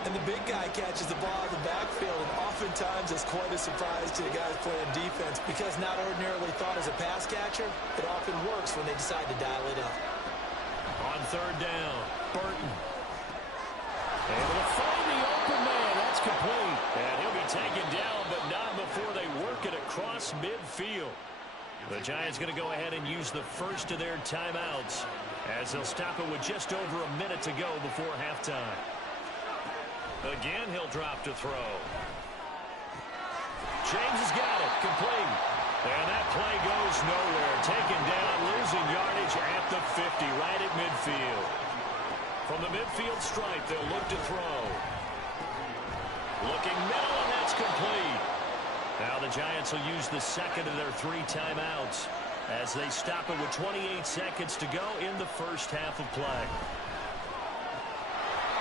And the big guy catches the ball in the backfield, and oftentimes it's quite a surprise to the guys playing defense because not ordinarily thought as a pass catcher, it often works when they decide to dial it up. On third down, Burton. Able to find the open man. That's complete. And he'll be taken down, but not before they work it across midfield. The Giants going to go ahead and use the first of their timeouts as they'll stop it with just over a minute to go before halftime. Again, he'll drop to throw. James has got it. Complete. And that play goes nowhere. Taken down, losing yardage at the 50, right at midfield. From the midfield stripe, they'll look to throw. Looking middle, and that's complete. Now the Giants will use the second of their 3 timeouts as they stop it with 28 seconds to go in the first half of play.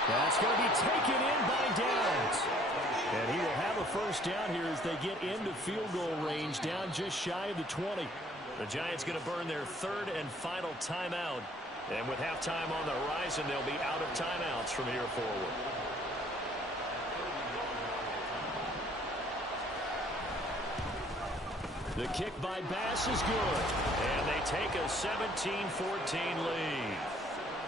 That's going to be taken in by Downs. And he will have a first down here as they get into field goal range, down just shy of the 20. The Giants going to burn their third and final timeout. And with halftime on the horizon, they'll be out of timeouts from here forward. The kick by Bass is good. And they take a 17-14 lead.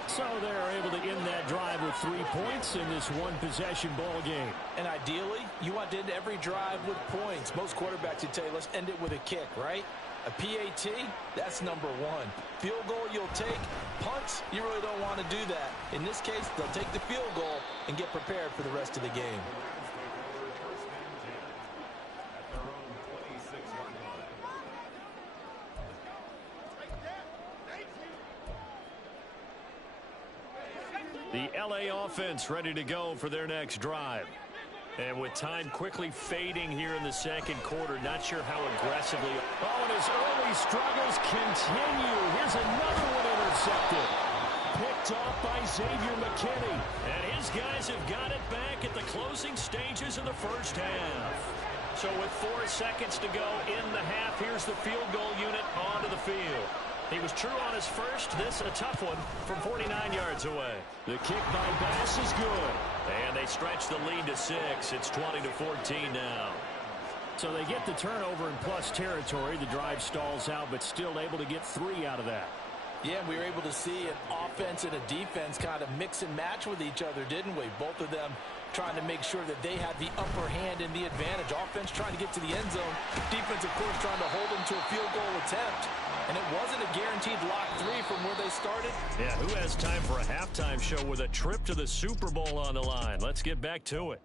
So they're able to end that drive with 3 points in this one-possession ball game. And ideally, you want to end every drive with points. Most quarterbacks would tell you, let's end it with a kick, right? A PAT, that's number 1. Field goal you'll take. Punts, you really don't want to do that. In this case, they'll take the field goal and get prepared for the rest of the game. The LA offense ready to go for their next drive. And with time quickly fading here in the second quarter, not sure how aggressively. Oh, and his early struggles continue. Here's another one intercepted. Picked off by Xavier McKinney. And his guys have got it back at the closing stages of the first half. So with 4 seconds to go in the half, here's the field goal unit onto the field. He was true on his first. This a tough one from 49 yards away. The kick by Bass is good. And they stretch the lead to 6. It's 20-14 now. So they get the turnover in plus territory. The drive stalls out, but still able to get 3 out of that. Yeah, we were able to see an offense and a defense kind of mix and match with each other, didn't we? Both of them trying to make sure that they had the upper hand and the advantage. Offense trying to get to the end zone. Defense, of course, trying to hold them to a field goal attempt. And it wasn't a guaranteed lock 3 from where they started. Yeah, who has time for a halftime show with a trip to the Super Bowl on the line? Let's get back to it.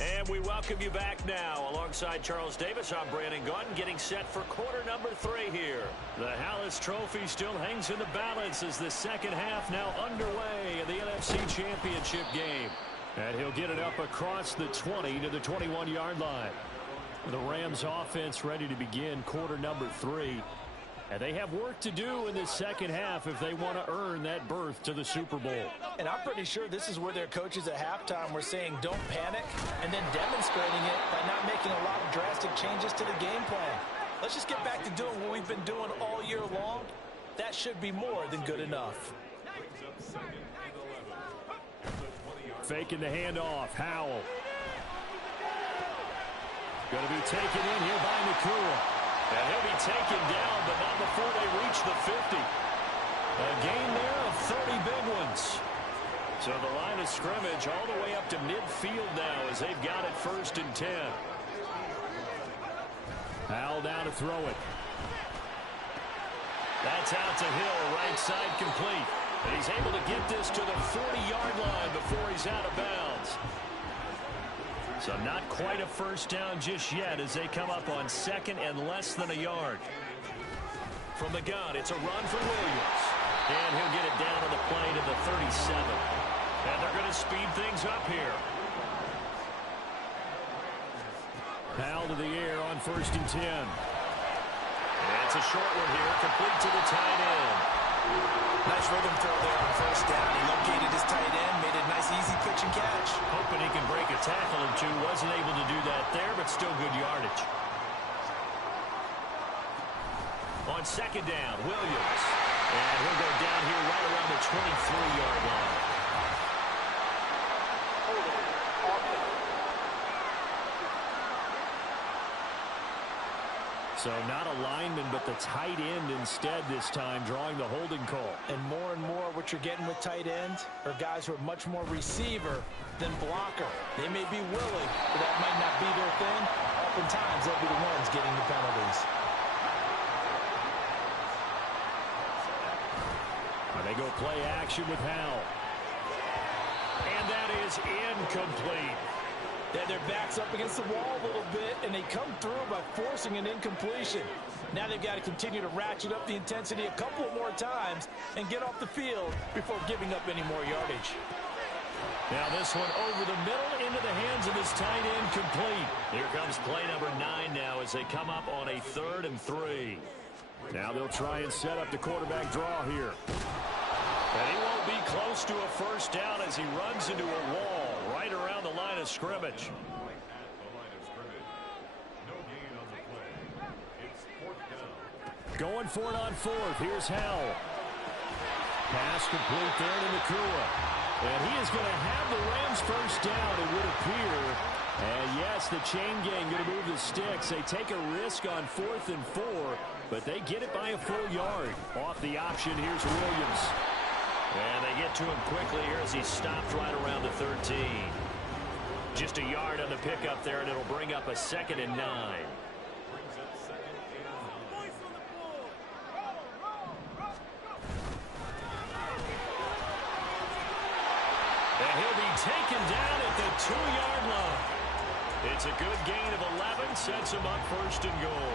And we welcome you back now. Alongside Charles Davis, I'm Brandon Gunn, getting set for quarter number 3 here. The Hallis Trophy still hangs in the balance as the second half now underway in the NFC Championship game. And he'll get it up across the 20 to the 21-yard line. The Rams offense ready to begin quarter number 3. And they have work to do in the second half if they want to earn that berth to the Super Bowl. And I'm pretty sure this is where their coaches at halftime were saying don't panic and then demonstrating it by not making a lot of drastic changes to the game plan. Let's just get back to doing what we've been doing all year long. That should be more than good enough. Faking the handoff. Howell. Going to be taken in here by Nakua. And he'll be taken down, but not before they reach the 50. A gain there of 30 big ones. So the line of scrimmage all the way up to midfield now as they've got it 1st and 10. Howell down to throw it. That's out to Hill, right side complete. And he's able to get this to the 40-yard line before he's out of bounds. So not quite a first down just yet as they come up on 2nd and less than a yard. From the gun, it's a run for Williams. And he'll get it down on the play to the 37. And they're going to speed things up here. Howell to the air on 1st and 10. And it's a short one here, complete to the tight end. Nice rhythm throw there on first down. He located his tight end, made a nice easy pitch and catch. Hoping he can break a tackle or two. Wasn't able to do that there, but still good yardage. On second down, Williams. And he'll go down here right around the 23-yard line. So not a lineman, but the tight end instead this time, drawing the holding call. And more what you're getting with tight ends are guys who are much more receiver than blocker. They may be willing, but that might not be their thing. Oftentimes, they'll be the ones getting the penalties. They go play action with Howell. And that is incomplete. Their back's up against the wall a little bit, and they come through by forcing an incompletion. Now they've got to continue to ratchet up the intensity a couple more times and get off the field before giving up any more yardage. Now this one over the middle into the hands of this tight end, complete. Here comes play number 9 now as they come up on a 3rd and 3. Now they'll try and set up the quarterback draw here. And he won't be close to a first down as he runs into a wall right around the line of scrimmage. Going for it on 4th. Here's Howell. Pass complete there to Nakua. And he is going to have the Rams first down, it would appear. And yes, the chain gang going to move the sticks. They take a risk on 4th and 4, but they get it by a full yard. Off the option, here's Williams. And they get to him quickly here as he stopped right around the 13. Just a yard on the pickup there, and it'll bring up a 2nd and 9. And he'll be taken down at the 2-yard line. It's a good gain of 11, sets him up 1st and goal.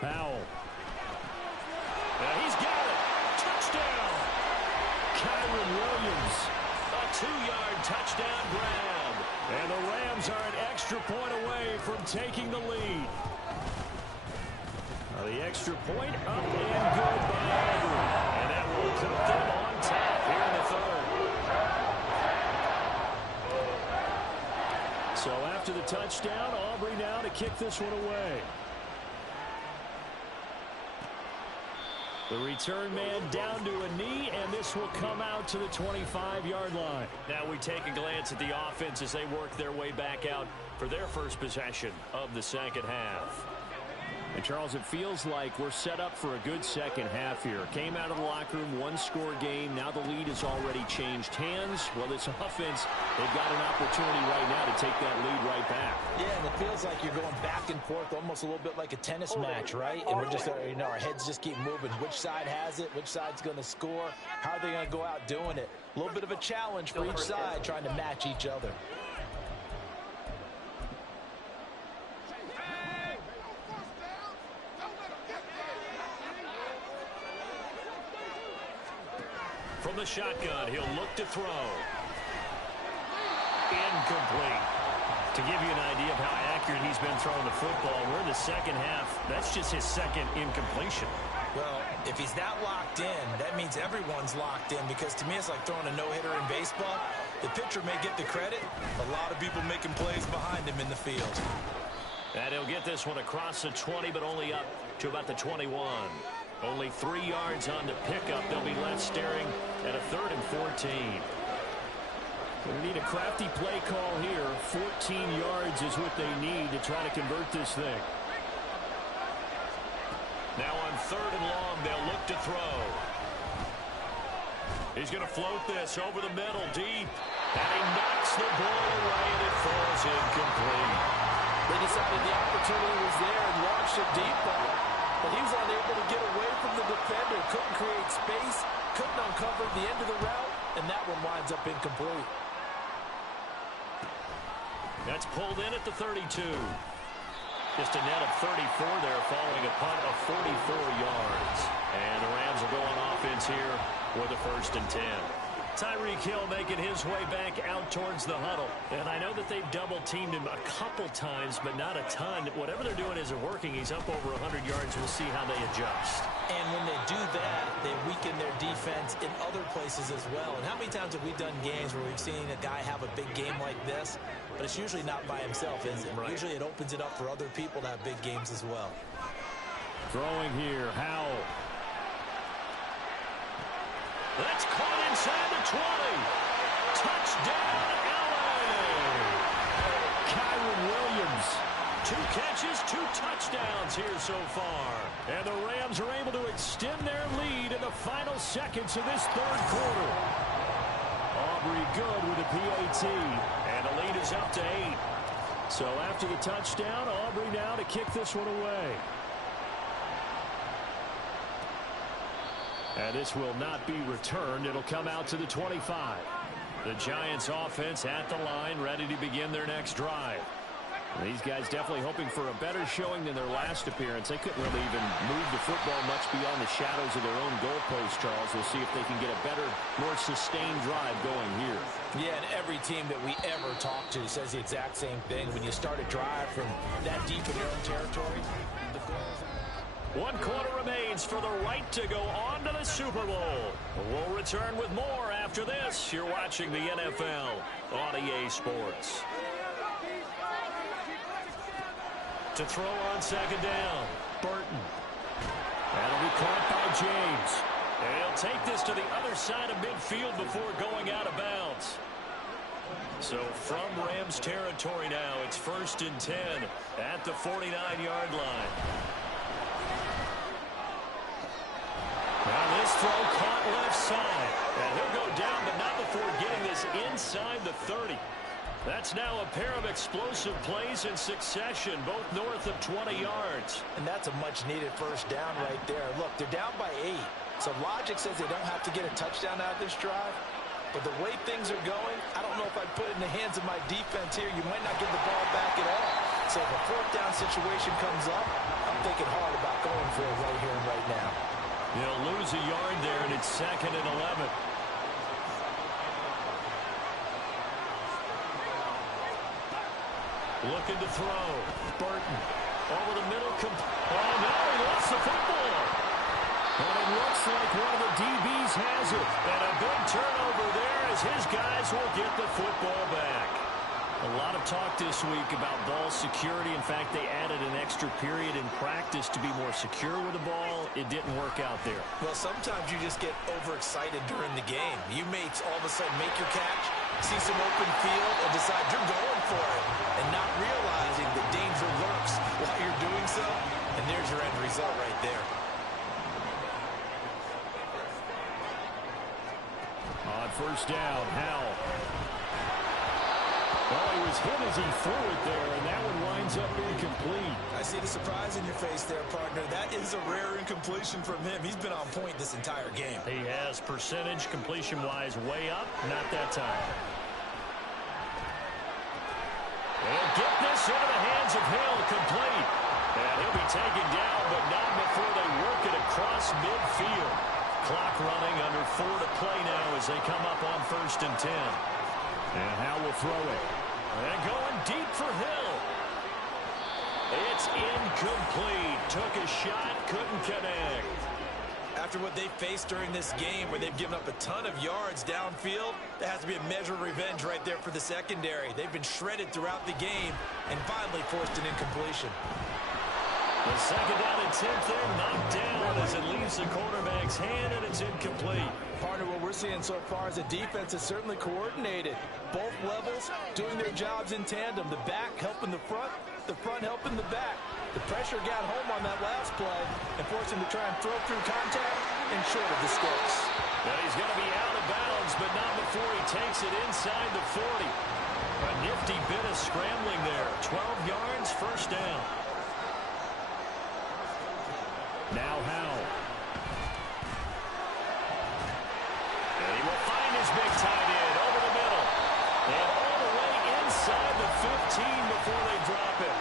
Powell. He's got it. Touchdown. Kyron Williams. A 2-yard touchdown grab. And the Rams are an extra point away from taking the lead. The extra point up and good by Aubrey. And that will put them on top here in the 3rd. So after the touchdown, Aubrey now to kick this one away. The return man down to a knee, and this will come out to the 25-yard line. Now we take a glance at the offense as they work their way back out for their first possession of the second half. And, Charles, it feels like we're set up for a good second half here. Came out of the locker room, 1-score game. Now the lead has already changed hands. Well, this offense, they've got an opportunity right now to take that lead right back. Yeah, and it feels like you're going back and forth almost a little bit like a tennis match, right? And we're just, our heads just keep moving. Which side has it? Which side's going to score? How are they going to go out doing it? A little bit of a challenge for each side trying to match each other. From the shotgun, he'll look to throw. Incomplete. To give you an idea of how accurate he's been throwing the football, we're in the second half. That's just his 2nd incompletion. Well, if he's that locked in, that means everyone's locked in, because to me it's like throwing a no-hitter in baseball. The pitcher may get the credit. A lot of people making plays behind him in the field. And he'll get this one across the 20, but only up to about the 21. Only 3 yards on the pickup. They'll be left staring at a 3rd and 14. We need a crafty play call here. 14 yards is what they need to try to convert this thing. Now on 3rd and long, they'll look to throw. He's going to float this over the middle, deep. And he knocks the ball away, and it falls incomplete. They decided the opportunity was there and launched it deep, but he was unable to get away from the defender. Couldn't create space, couldn't uncover the end of the route, and that one winds up incomplete. That's pulled in at the 32. Just a net of 34 there following a punt of 44 yards. And the Rams will go on offense here with a 1st and 10. Tyreek Hill making his way back out towards the huddle. And I know that they've double-teamed him a couple times, but not a ton. Whatever they're doing isn't working. He's up over 100 yards. We'll see how they adjust. And when they do that, they weaken their defense in other places as well. And how many times have we done games where we've seen a guy have a big game like this, but it's usually not by himself, is it? Right. Usually it opens it up for other people to have big games as well. Throwing here, Howell. That's caught inside the 20. Touchdown, LA. Kyron Williams. 2 catches, 2 touchdowns here so far. And the Rams are able to extend their lead in the final seconds of this third quarter. Aubrey good with a PAT. And the lead is up to 8. So after the touchdown, Aubrey now to kick this one away. And this will not be returned. It'll come out to the 25. The Giants offense at the line, ready to begin their next drive. These guys definitely hoping for a better showing than their last appearance. They couldn't really even move the football much beyond the shadows of their own goalpost, Charles. We'll see if they can get a better, more sustained drive going here. Yeah, and every team that we ever talk to says the exact same thing. When you start a drive from that deep in your own territory, the goals... 1 quarter remains for the right to go on to the Super Bowl. We'll return with more after this. You're watching the NFL on EA Sports. To throw on second down, Burton. That'll be caught by James. And he'll take this to the other side of midfield before going out of bounds. So from Rams territory now, it's 1st and 10 at the 49-yard line. Now this throw caught left side. And he'll go down, but not before getting this inside the 30. That's now a pair of explosive plays in succession, both north of 20 yards. And that's a much-needed first down right there. Look, they're down by 8. So logic says they don't have to get a touchdown out of this drive. But the way things are going, I don't know if I'd put it in the hands of my defense here. You might not get the ball back at all. So if a 4th down situation comes up, I'm thinking hard about going for it right here and right now. They'll lose a yard there, and it's 2nd and 11. Looking to throw. Burton. Over the middle. Oh, no, he lost the football. And it looks like one of the DBs has it. And a big turnover there as his guys will get the football back. A lot of talk this week about ball security. In fact, they added an extra period in practice to be more secure with the ball. It didn't work out there. Well, sometimes you just get overexcited during the game. You may all of a sudden make your catch, see some open field, and decide you're going for it, and not realizing the danger lurks while you're doing so. And there's your end result right there. On 1st down, Howell. Well, he was hit as he threw it there, and that one winds up incomplete. I see the surprise in your face there, partner. That is a rare incompletion from him. He's been on point this entire game. He has percentage completion-wise way up. Not that time. They'll get this into the hands of Hill, complete. And he'll be taken down, but not before they work it across midfield. Clock running, under 4 to play now as they come up on 1st and 10. And Howell will throw it. And going deep for Hill. It's incomplete. Took a shot, couldn't connect. After what they faced during this game where they've given up a ton of yards downfield, there has to be a measure of revenge right there for the secondary. They've been shredded throughout the game and finally forced an incompletion. The 2nd down and 10th there, knocked down as it leaves the quarterback's hand, and it's incomplete. Partner, what we're seeing so far is the defense is certainly coordinated. Both levels doing their jobs in tandem. The back helping the front helping the back. The pressure got home on that last play and forced him to try and throw through contact and short of the sticks. Well, he's going to be out of bounds, but not before he takes it inside the 40. A nifty bit of scrambling there. 12 yards, 1st down. Now Howell. And he will find his big tight end over the middle. And all the way inside the 15 before they drop it.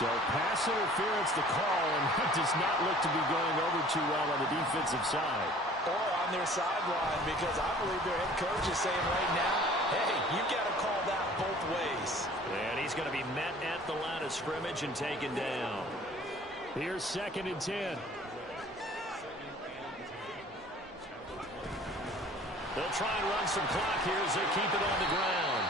So pass interference the call, and it does not look to be going over too well on the defensive side. Or on their sideline, because I believe their head coach is saying right now, hey, you got to call that both ways. And he's going to be met at the line of scrimmage and taken down. Here's 2nd and 10. They'll try and run some clock here as they keep it on the ground.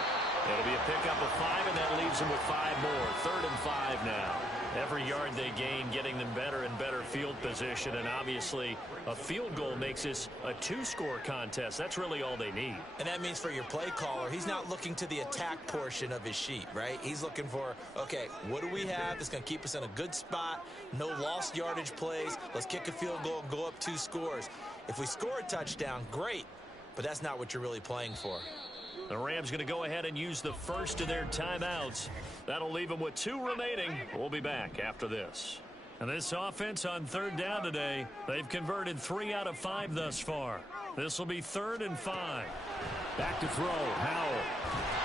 It'll be a pickup of 5, and that leaves them with 5 more. 3rd and 5 now. Every yard they gain getting them better and better field position, and obviously a field goal makes this a 2-score contest. That's really all they need. And that means for your play caller, he's not looking to the attack portion of his sheet, right? He's looking for, okay, what do we have that's going to keep us in a good spot? No lost yardage plays. Let's kick a field goal and go up 2 scores. If we score a touchdown, great, but that's not what you're really playing for. The Rams going to go ahead and use the first of their timeouts. That'll leave them with 2 remaining. We'll be back after this. And this offense on 3rd down today, they've converted 3 out of 5 thus far. This will be 3rd and 5. Back to throw, Howell.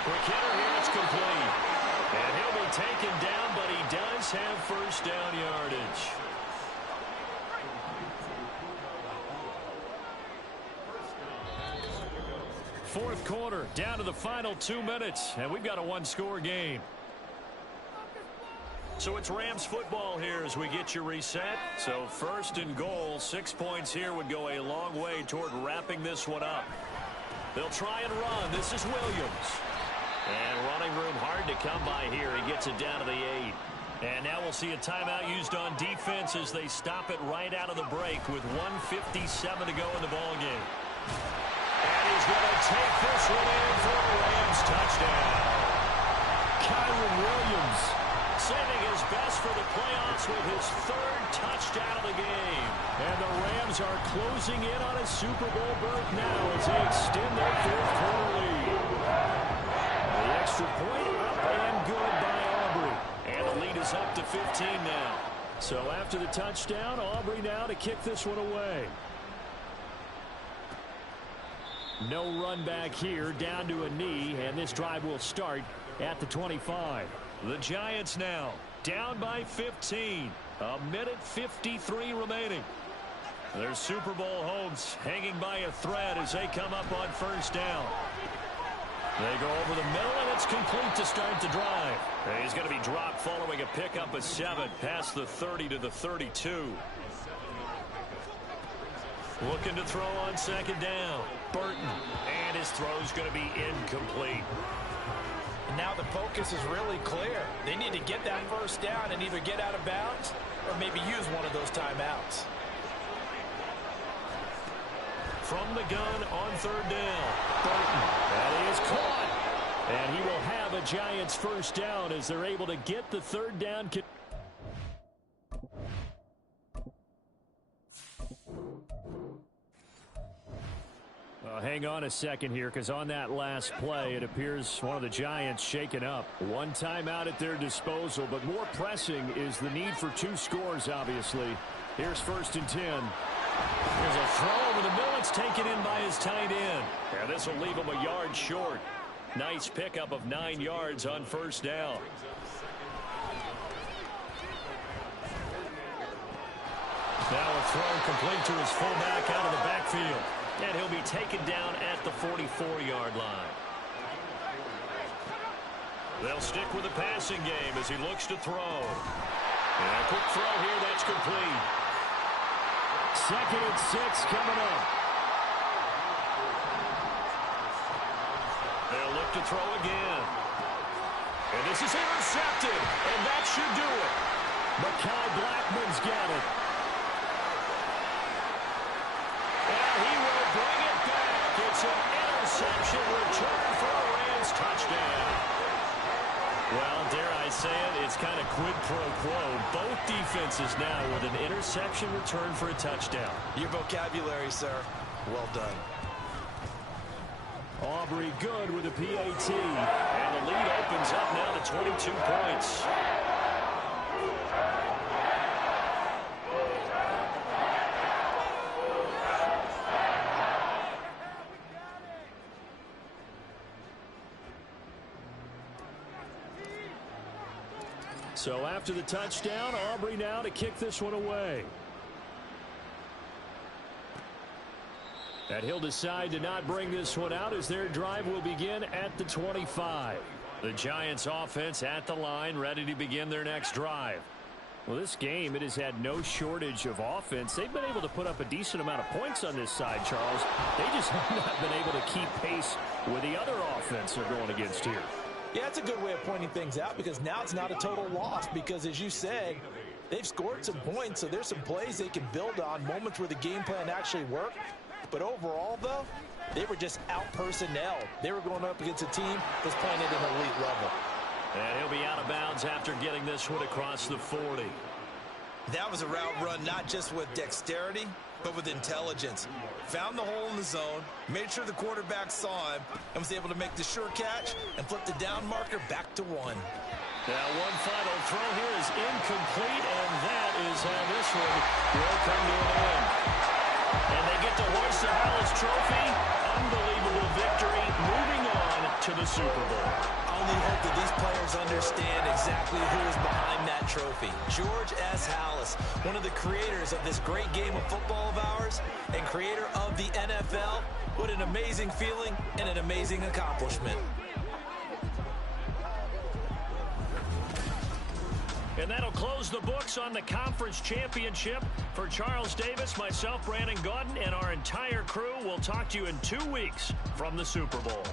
Quick hitter here, it's complete. And he'll be taken down, but he does have first down yardage. 4th quarter, down to the final 2 minutes, and we've got a 1-score game. So it's Rams football here as we get you reset. So 1st and goal, 6 points here would go a long way toward wrapping this one up. They'll try and run. This is Williams. And running room hard to come by here. He gets it down to the 8. And now we'll see a timeout used on defense as they stop it right out of the break with 1:57 to go in the ballgame. And he's going to take this one in for a Rams touchdown. Kyron Williams saving his best for the playoffs with his 3rd touchdown of the game. And the Rams are closing in on a Super Bowl berth now as they extend their 4th quarter lead. The extra point up and good by Aubrey. And the lead is up to 15 now. So after the touchdown, Aubrey now to kick this one away. No run back here, down to a knee, and this drive will start at the 25. The Giants now down by 15. 1:53 remaining. Their Super Bowl hopes hanging by a thread as they come up on 1st down. They go over the middle, and it's complete to start the drive. And he's going to be dropped following a pickup of 7 past the 30 to the 32. Looking to throw on 2nd down. Burton. And his throw's going to be incomplete. And now the focus is really clear. They need to get that 1st down and either get out of bounds or maybe use one of those timeouts. From the gun on 3rd down. Burton. That is caught. And he will have a Giants 1st down as they're able to get the 3rd down. Hang on a second here, because on that last play, it appears one of the Giants shaken up. 1 timeout at their disposal, but more pressing is the need for 2 scores, obviously. Here's 1st and 10. There's a throw over the middle. It's taken in by his tight end. And this will leave him a yard short. Nice pickup of 9 yards on 1st down. Now a throw complete to his fullback out of the backfield. And he'll be taken down at the 44-yard line. They'll stick with the passing game as he looks to throw. And a quick throw here, that's complete. 2nd and 6 coming up. They'll look to throw again. And this is intercepted, and that should do it. Mekhi Blackman's got it. And he will bring it back. It's an interception return for a Rams touchdown. Well, dare I say it, it's kind of quid pro quo. Both defenses now with an interception return for a touchdown. Your vocabulary, sir. Well done. Aubrey good with a PAT. And the lead opens up now to 22 points. So after the touchdown, Aubrey now to kick this one away. And he'll decide to not bring this one out as their drive will begin at the 25. The Giants offense at the line, ready to begin their next drive. Well, this game, it has had no shortage of offense. They've been able to put up a decent amount of points on this side, Charles. They just have not been able to keep pace with the other offense they're going against here. Yeah, it's a good way of pointing things out because now it's not a total loss because, as you said, they've scored some points, so there's some plays they can build on, moments where the game plan actually worked. But overall, though, they were just out-personnel. They were going up against a team that's playing at an elite level. And he'll be out of bounds after getting this one across the 40. That was a route run not just with dexterity, but with intelligence. Found the hole in the zone, made sure the quarterback saw him, and was able to make the sure catch and flip the down marker back to 1. Now one final throw here is incomplete, and that is how this one will come to an end. And they get to hoist the Hollis Trophy. Unbelievable victory, moving on to the Super Bowl. I only hope that these players understand exactly who is behind that trophy. George S. Halas, one of the creators of this great game of football of ours and creator of the NFL. What an amazing feeling and an amazing accomplishment. And that'll close the books on the conference championship. For Charles Davis, myself, Brandon Gaudin, and our entire crew, we'll talk to you in 2 weeks from the Super Bowl.